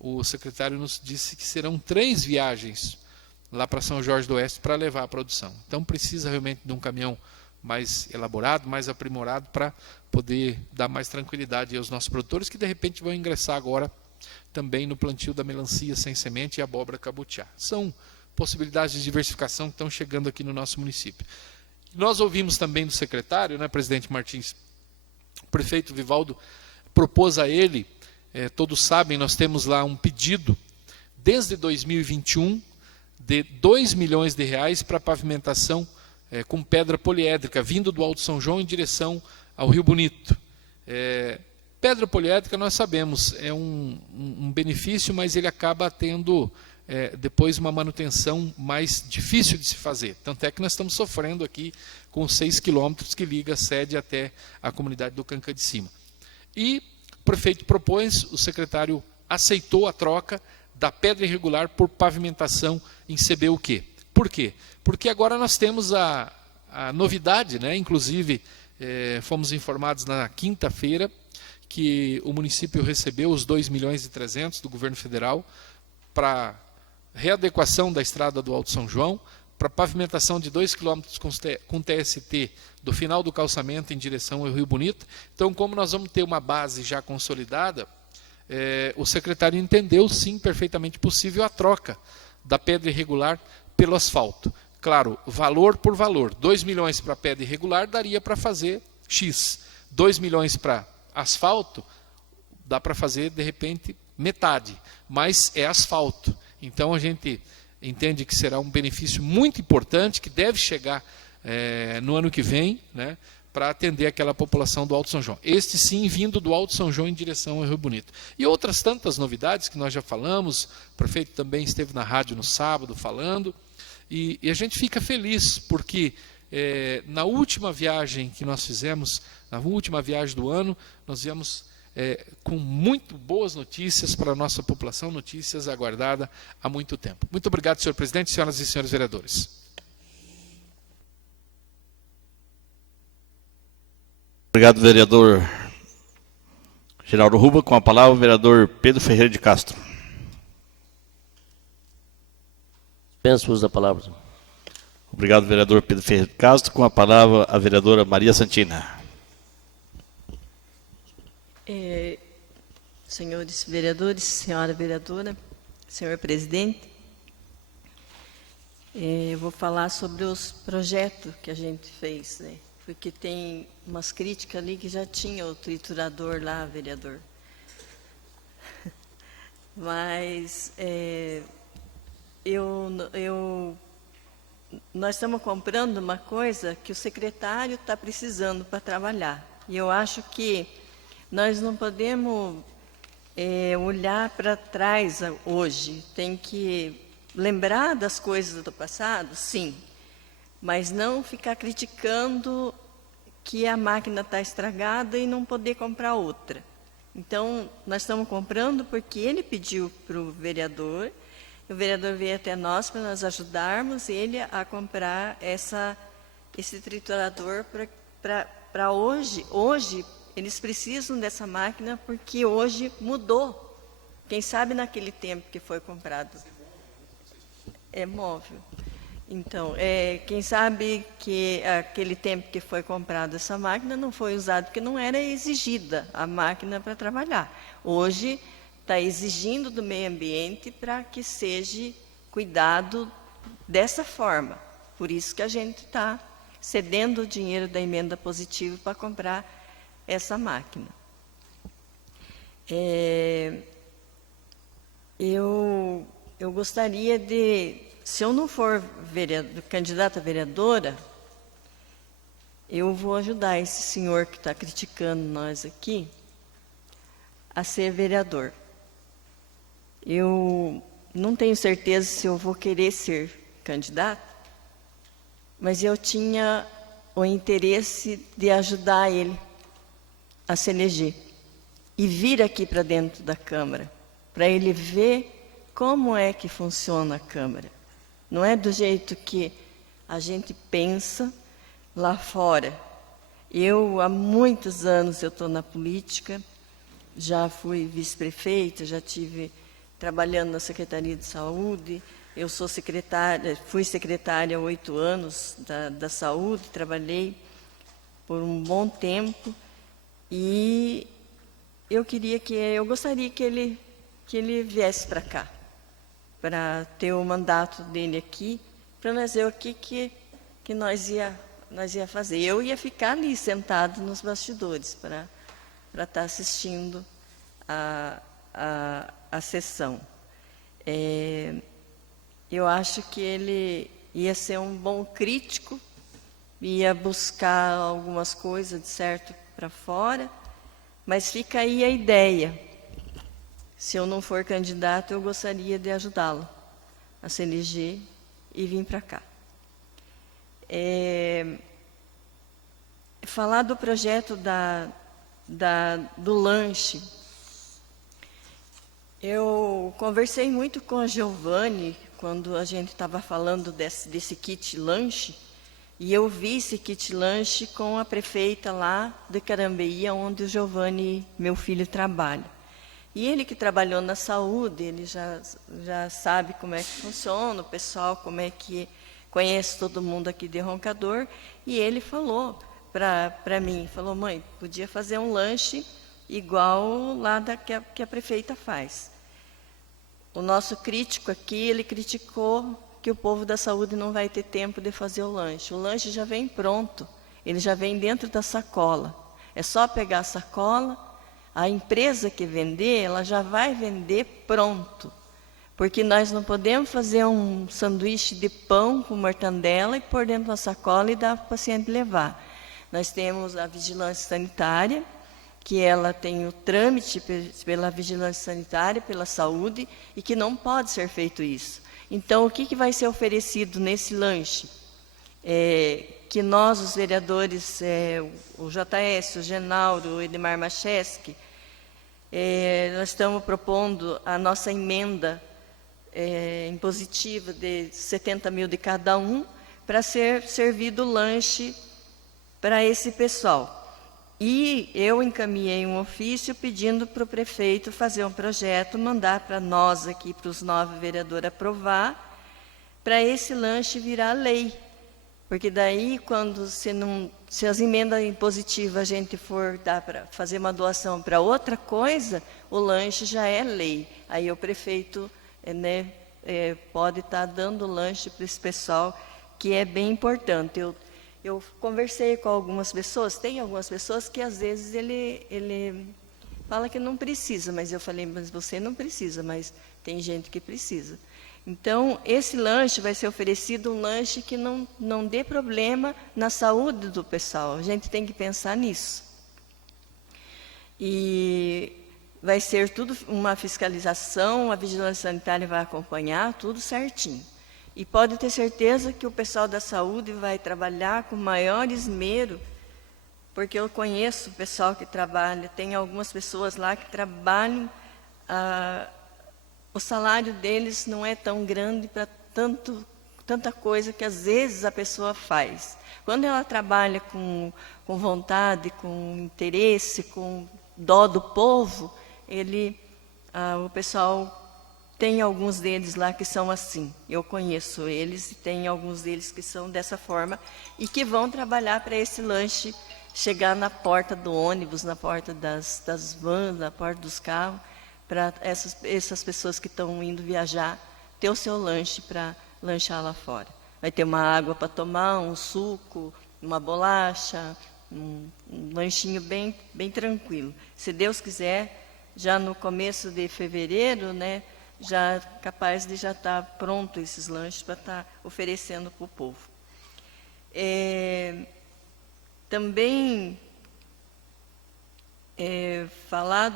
o secretário nos disse que serão 3 viagens lá para São Jorge do Oeste para levar a produção. Então precisa realmente de um caminhão mais elaborado, mais aprimorado, para poder dar mais tranquilidade aos nossos produtores, que de repente vão ingressar agora também no plantio da melancia sem semente e abóbora cabutiá. São possibilidades de diversificação que estão chegando aqui no nosso município. Nós ouvimos também do secretário, né, presidente Martins, o prefeito Vivaldo propôs a ele, todos sabem, nós temos lá um pedido, desde 2021, de R$2 milhões para pavimentação com pedra poliédrica, vindo do Alto São João em direção ao Rio Bonito. Pedra poliédrica, nós sabemos, é um benefício, mas ele acaba tendo depois uma manutenção mais difícil de se fazer. Tanto é que nós estamos sofrendo aqui com 6 quilômetros que liga a sede até a comunidade do Canca de Cima. E o prefeito propôs, o secretário aceitou a troca da pedra irregular por pavimentação em CBUQ. Por quê? Porque agora nós temos a novidade, né? Inclusive fomos informados na quinta-feira que o município recebeu os R$2 milhões do governo federal para readequação da estrada do Alto São João, para pavimentação de 2 quilômetros com TST do final do calçamento em direção ao Rio Bonito. Então, como nós vamos ter uma base já consolidada, o secretário entendeu, sim, perfeitamente possível a troca da pedra irregular pelo asfalto. Claro, valor por valor. 2 milhões para pedra irregular daria para fazer X. 2 milhões para asfalto, dá para fazer, de repente, metade. Mas é asfalto. Então, a gente entende que será um benefício muito importante, que deve chegar no ano que vem, né, para atender aquela população do Alto São João. Este sim, vindo do Alto São João em direção ao Rio Bonito. E outras tantas novidades que nós já falamos, o prefeito também esteve na rádio no sábado falando, e a gente fica feliz, porque na última viagem que nós fizemos, na última viagem do ano, nós viemos com muito boas notícias para a nossa população, notícias aguardadas há muito tempo. Muito obrigado, senhor presidente, senhoras e senhores vereadores. Obrigado, vereador Geraldo Ruba. Com a palavra, o vereador Pedro Ferreira de Castro. Dispenso o uso da palavra. Obrigado, vereador Pedro Ferreira de Castro. Com a palavra, a vereadora Maria Santina. Senhores vereadores, senhora vereadora, senhor presidente, eu vou falar sobre os projetos que a gente fez, né? Porque tem umas críticas ali que já tinha o triturador lá, vereador. Mas nós estamos comprando uma coisa que o secretário está precisando para trabalhar. E eu acho que nós não podemos olhar para trás hoje. Tem que lembrar das coisas do passado, sim, mas não ficar criticando que a máquina está estragada e não poder comprar outra. Então, nós estamos comprando porque ele pediu para o vereador veio até nós para nós ajudarmos ele a comprar esse triturador para hoje. Hoje, eles precisam dessa máquina porque hoje mudou. Quem sabe naquele tempo que foi comprado. É móvel. Então, quem sabe que aquele tempo que foi comprada essa máquina não foi usada porque não era exigida a máquina para trabalhar. Hoje está exigindo do meio ambiente para que seja cuidado dessa forma. Por isso que a gente está cedendo o dinheiro da emenda positiva para comprar essa máquina. Eu gostaria de, se eu não for candidata a vereadora, eu vou ajudar esse senhor que está criticando nós aqui a ser vereador. Eu não tenho certeza se eu vou querer ser candidata, mas eu tinha o interesse de ajudar ele a se eleger e vir aqui para dentro da Câmara, para ele ver como é que funciona a Câmara. Não é do jeito que a gente pensa lá fora. Eu, há muitos anos, eu estou na política, já fui vice-prefeita, já tive trabalhando na Secretaria de Saúde, eu sou secretária, fui secretária há 8 anos da Saúde, trabalhei por um bom tempo e eu gostaria que ele viesse para cá, para ter o mandato dele aqui, para nós ver o que nós ia fazer. Eu ia ficar ali sentado nos bastidores para estar assistindo a sessão. Eu acho que ele ia ser um bom crítico, ia buscar algumas coisas de certo para fora, mas fica aí a ideia. Se eu não for candidato, eu gostaria de ajudá-lo a se eleger e vir para cá. Falar do projeto do lanche. Eu conversei muito com a Giovanni quando a gente estava falando desse kit lanche, e eu vi esse kit lanche com a prefeita lá de Carambeí, onde o Giovanni, meu filho, trabalha. E ele que trabalhou na saúde, ele já sabe como é que funciona, o pessoal, como é que conhece todo mundo aqui de Roncador, e ele falou para mim, falou: mãe, podia fazer um lanche igual lá que a prefeita faz. O nosso crítico aqui, ele criticou que o povo da saúde não vai ter tempo de fazer o lanche. O lanche já vem pronto, ele já vem dentro da sacola. É só pegar a sacola, a empresa que vender, ela já vai vender pronto. Porque nós não podemos fazer um sanduíche de pão com mortandela e pôr dentro da sacola e dar para o paciente levar. Nós temos a vigilância sanitária, que ela tem o trâmite pela vigilância sanitária, pela saúde, e que não pode ser feito isso. Então, o que vai ser oferecido nesse lanche? Que nós, os vereadores, o JS, o Genaldo, o Edmar Macheski, nós estamos propondo a nossa emenda impositiva de 70 mil de cada um, para ser servido lanche para esse pessoal. E eu encaminhei um ofício pedindo para o prefeito fazer um projeto, mandar para nós aqui, para os 9 vereadores aprovar, para esse lanche virar lei. Porque daí, se as emendas impositivas a gente for dar para fazer uma doação para outra coisa, o lanche já é lei. Aí o prefeito pode estar dando lanche para esse pessoal, que é bem importante. Eu conversei com algumas pessoas, tem algumas pessoas que às vezes ele fala que não precisa, mas eu falei: mas você não precisa, mas tem gente que precisa. Então, esse lanche vai ser oferecido, um lanche que não dê problema na saúde do pessoal. A gente tem que pensar nisso. E vai ser tudo uma fiscalização, a vigilância sanitária vai acompanhar, tudo certinho. E pode ter certeza que o pessoal da saúde vai trabalhar com maior esmero, porque eu conheço o pessoal que trabalha, tem algumas pessoas lá que trabalham, o salário deles não é tão grande para tanta coisa que às vezes a pessoa faz. Quando ela trabalha com vontade, com interesse, com dó do povo, o pessoal... Tem alguns deles lá que são assim, eu conheço eles, e tem alguns deles que são dessa forma, e que vão trabalhar para esse lanche chegar na porta do ônibus, na porta das vans, na porta dos carros, para essas pessoas que estão indo viajar, ter o seu lanche para lanchar lá fora. Vai ter uma água para tomar, um suco, uma bolacha, um lanchinho bem tranquilo. Se Deus quiser, já no começo de fevereiro, né, já capaz de já estar pronto esses lanches para estar oferecendo para o povo. Também falar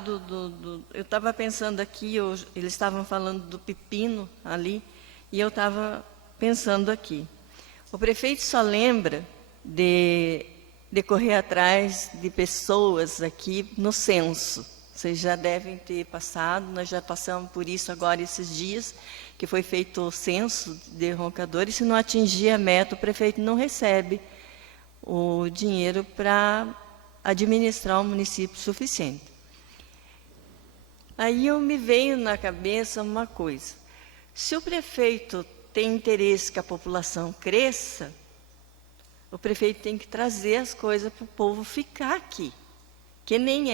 eu estava pensando aqui, eles estavam falando do pepino ali, e eu estava pensando aqui. O prefeito só lembra de correr atrás de pessoas aqui no censo. Vocês já devem ter passado, nós já passamos por isso agora esses dias, que foi feito o censo de Roncador, e se não atingir a meta, o prefeito não recebe o dinheiro para administrar um município suficiente. Aí me veio na cabeça uma coisa: se o prefeito tem interesse que a população cresça, o prefeito tem que trazer as coisas para o povo ficar aqui. Que nem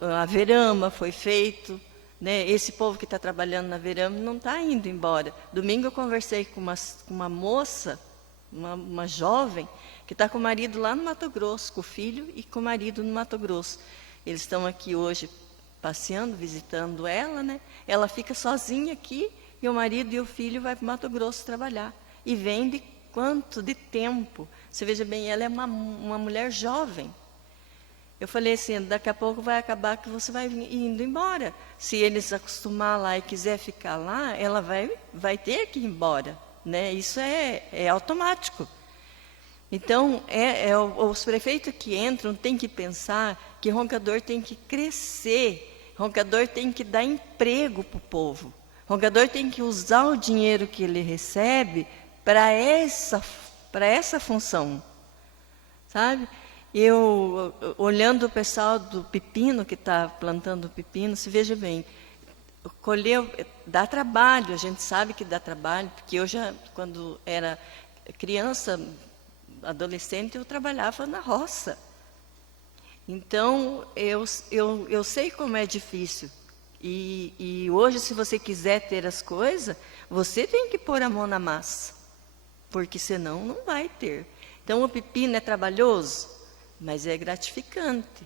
a Verama foi feito, né? Esse povo que está trabalhando na Verama não está indo embora. Domingo eu conversei com uma moça, uma jovem, que está com o marido lá no Mato Grosso, com o filho e com o marido no Mato Grosso. Eles estão aqui hoje passeando, visitando ela, né? Ela fica sozinha aqui e o marido e o filho vai para o Mato Grosso trabalhar. E vem de quanto de tempo? Você veja bem, ela é uma mulher jovem. Eu falei assim, daqui a pouco vai acabar que você vai indo embora. Se eles acostumar lá e quiser ficar lá, ela vai ter que ir embora, né? Isso é automático. Então, os prefeitos que entram têm que pensar que Roncador tem que crescer, Roncador tem que dar emprego para o povo, Roncador tem que usar o dinheiro que ele recebe para essa função, sabe? Eu, olhando o pessoal do pepino, que está plantando pepino, se veja bem, dá trabalho, a gente sabe que dá trabalho, porque eu já, quando era criança, adolescente, eu trabalhava na roça. Então, eu sei como é difícil. E hoje, se você quiser ter as coisas, você tem que pôr a mão na massa, porque senão não vai ter. Então, o pepino é trabalhoso, mas é gratificante.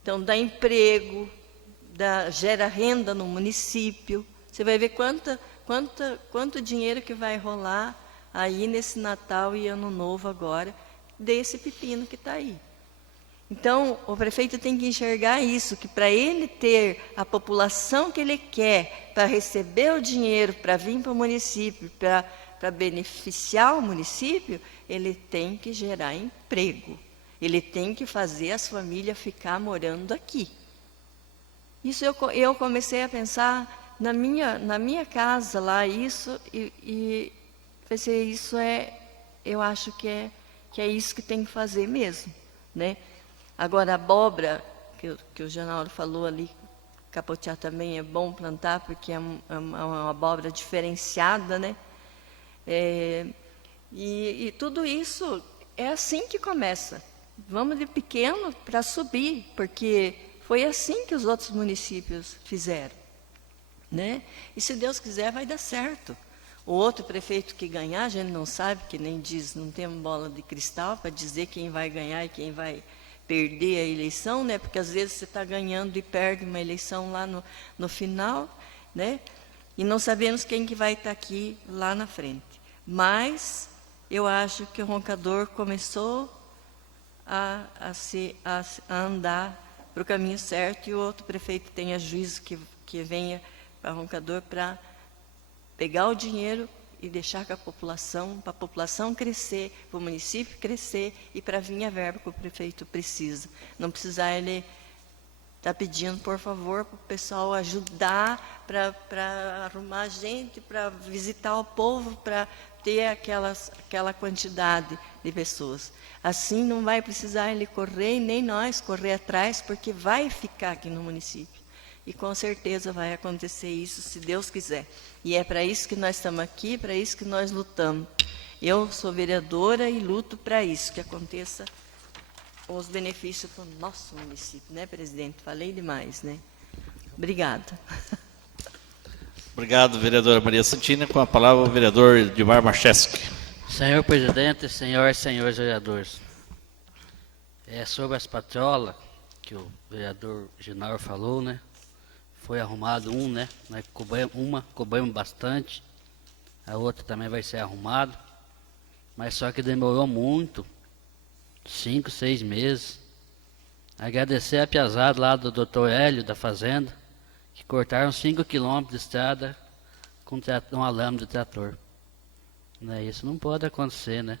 Então, dá emprego, gera renda no município. Você vai ver quanto dinheiro que vai rolar aí nesse Natal e Ano Novo agora, desse pepino que está aí. Então, o prefeito tem que enxergar isso, que para ele ter a população que ele quer, para receber o dinheiro, para vir para o município, para beneficiar o município, ele tem que gerar emprego. Ele tem que fazer as famílias ficar morando aqui. Isso eu comecei a pensar na minha casa lá, isso, e pensei, eu acho que é isso que tem que fazer mesmo, né? Agora, a abóbora, que o Janauro falou ali, capotear também é bom plantar, porque é uma abóbora diferenciada, né? E tudo isso é assim que começa. Vamos de pequeno para subir, porque foi assim que os outros municípios fizeram, né? E se Deus quiser, vai dar certo. O outro prefeito que ganhar, a gente não sabe, que nem diz, não tem uma bola de cristal para dizer quem vai ganhar e quem vai perder a eleição, né? Porque às vezes você está ganhando e perde uma eleição lá no final, né? E não sabemos quem que vai estar aqui lá na frente. Mas eu acho que o Roncador começou a andar para o caminho certo, e o outro prefeito tenha juízo que venha para Roncador para pegar o dinheiro e deixar com a população, para a população crescer, para o município crescer e para vir a verba que o prefeito precisa. Não precisar ele estar pedindo, por favor, para o pessoal ajudar, para arrumar gente, para visitar o povo, para ter aquela quantidade de pessoas. Assim não vai precisar ele correr e nem nós correr atrás, porque vai ficar aqui no município. E com certeza vai acontecer isso, se Deus quiser. E é para isso que nós estamos aqui, para isso que nós lutamos. Eu sou vereadora e luto para isso, que aconteça os benefícios para o nosso município, né, presidente? Falei demais, né? Obrigada. Obrigado, vereadora Maria Santina. Com a palavra, o vereador Edmar Marcheski. Senhor presidente, senhores vereadores, sobre as patrolas, que o vereador Genaro falou, né? Foi arrumado né? Nós cobramos bastante, a outra também vai ser arrumado, mas só que demorou muito, 5, 6 meses. Agradecer a piazada lá do Dr. Hélio, da Fazenda, que cortaram 5 quilômetros de estrada com um alame de trator. Né? Isso não pode acontecer, né?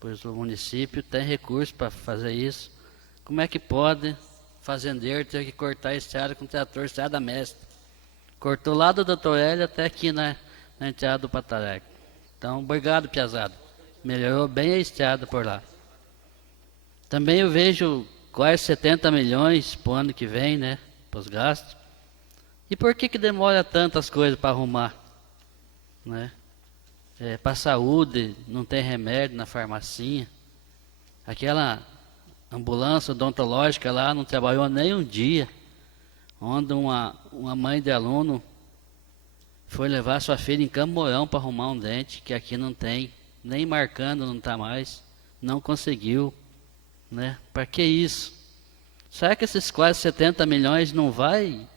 Pois o município tem recurso para fazer isso. Como é que pode fazendeiro ter que cortar a estrada com trator, estrada mestra? Cortou lá do Dr. Hélio até aqui na entrada do Pataraca. Então, obrigado, piazada. Melhorou bem a estrada por lá. Também eu vejo quase 70 milhões para o ano que vem, né? Para os gastos. E por que demora tantas coisas para arrumar? Né? Para a saúde, não tem remédio na farmacinha. Aquela ambulância odontológica lá não trabalhou nem um dia. Onde uma mãe de aluno foi levar sua filha em Camorão para arrumar um dente, que aqui não tem. Nem marcando não está mais. Não conseguiu. Né? Para que isso? Será que esses quase 70 milhões não vai?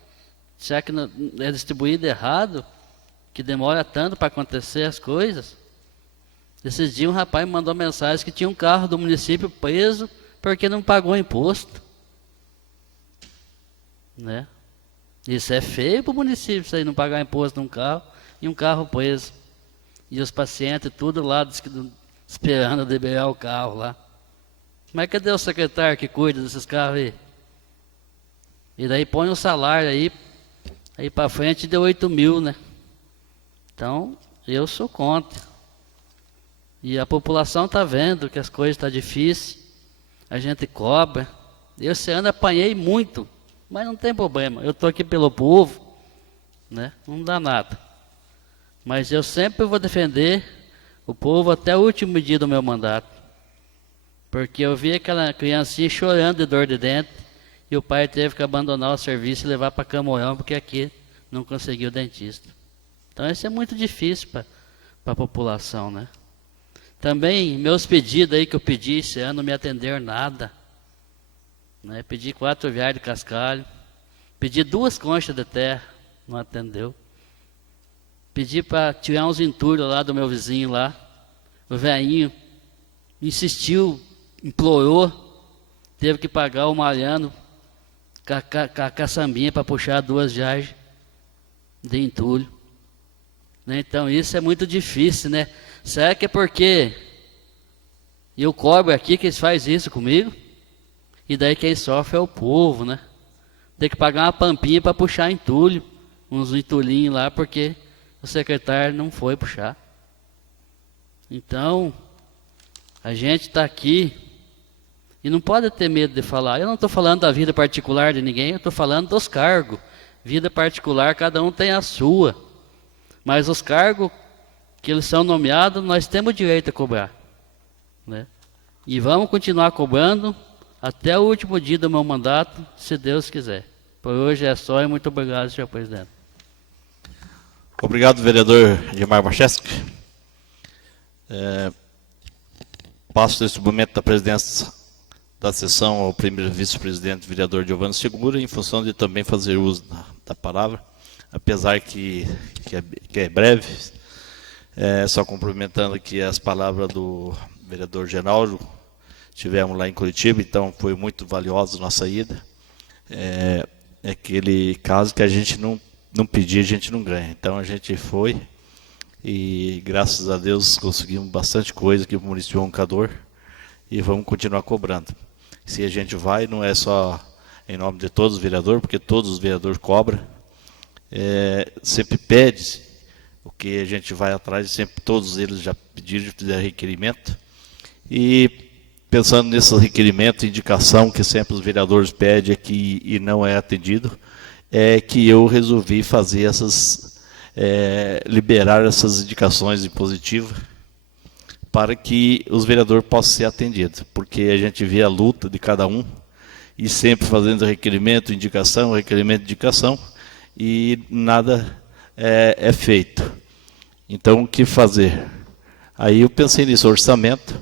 Será que não é distribuído errado? Que demora tanto para acontecer as coisas? Esses dias um rapaz me mandou mensagem que tinha um carro do município preso porque não pagou imposto. Né? Isso é feio para o município, isso aí, não pagar imposto num carro e um carro preso. E os pacientes tudo lá esperando liberar o carro lá. Mas cadê o secretário que cuida desses carros aí? E daí põe um salário aí para frente deu 8 mil, né? Então, eu sou contra. E a população está vendo que as coisas estão difíceis. A gente cobra. Eu esse ano apanhei muito, mas não tem problema. Eu estou aqui pelo povo, né? Não dá nada. Mas eu sempre vou defender o povo até o último dia do meu mandato. Porque eu vi aquela criancinha chorando de dor de dente e o pai teve que abandonar o serviço e levar para Camorão porque aqui não conseguiu dentista. Então isso é muito difícil para a população, né? Também meus pedidos aí que eu pedi esse ano não me atenderam nada. Né? Pedi 4 viais de cascalho, pedi 2 conchas de terra, não atendeu. Pedi para tirar uns entulhos lá do meu vizinho lá, o velhinho insistiu, implorou, teve que pagar o Mariano com a caçambinha para puxar 2 jardas de entulho. Né? Então isso é muito difícil, né? Será que é porque eu cobro aqui que eles fazem isso comigo? E daí quem sofre é o povo, né? Tem que pagar uma pampinha para puxar entulho, uns entulhinhos lá, porque o secretário não foi puxar. Então, a gente está aqui e não pode ter medo de falar. Eu não estou falando da vida particular de ninguém, eu estou falando dos cargos. Vida particular, cada um tem a sua. Mas os cargos que eles são nomeados, nós temos direito a cobrar. Né? E vamos continuar cobrando até o último dia do meu mandato, se Deus quiser. Por hoje é só e muito obrigado, senhor presidente. Obrigado, vereador Edmar Marcheski. Passo neste momento da presidência da sessão ao primeiro vice-presidente, vereador Giovanni Segura, em função de também fazer uso da palavra, apesar que é breve, só cumprimentando aqui as palavras do vereador Genaldo. Estivemos lá em Curitiba, então foi muito valiosa a nossa ida. É aquele caso que a gente não pedir, a gente não ganha. Então a gente foi e graças a Deus conseguimos bastante coisa aqui para o município Roncador e vamos continuar cobrando. Se a gente vai, não é só em nome de todos os vereadores, porque todos os vereadores cobram. Sempre pede o que a gente vai atrás, sempre todos eles já pediram, fizeram requerimento. E pensando nesse requerimento, indicação que sempre os vereadores pedem aqui e não é atendido, é que eu resolvi fazer liberar essas indicações impositivas para que os vereadores possam ser atendidos, porque a gente vê a luta de cada um e sempre fazendo requerimento, indicação, e nada é feito. Então, o que fazer? Aí eu pensei nisso, orçamento,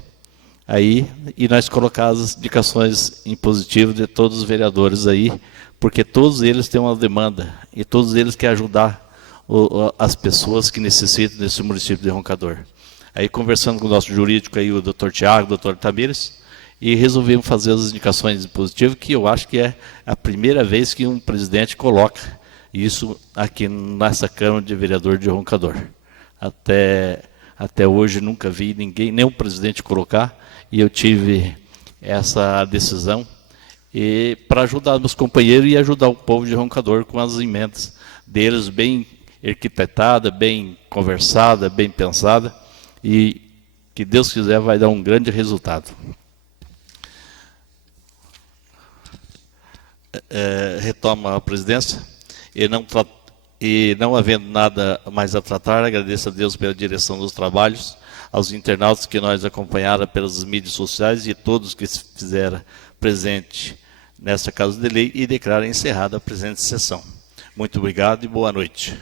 aí, e nós colocamos as indicações em positivo de todos os vereadores aí, porque todos eles têm uma demanda, e todos eles querem ajudar as pessoas que necessitam desse município de Roncador. Aí, conversando com o nosso jurídico aí, o doutor Tiago, o doutor Tamires, e resolvemos fazer as indicações positivas, que eu acho que é a primeira vez que um presidente coloca isso aqui nessa Câmara de Vereador de Roncador. Até hoje nunca vi ninguém, nem o presidente colocar, e eu tive essa decisão para ajudar meus companheiros e ajudar o povo de Roncador com as emendas deles bem arquitetada, bem conversada, bem pensada, e que Deus quiser vai dar um grande resultado. Retoma a presidência, e não havendo nada mais a tratar, agradeço a Deus pela direção dos trabalhos, aos internautas que nós acompanharam pelas mídias sociais e todos que se fizeram presente nesta Casa de Lei, e declaro encerrada a presente sessão. Muito obrigado e boa noite.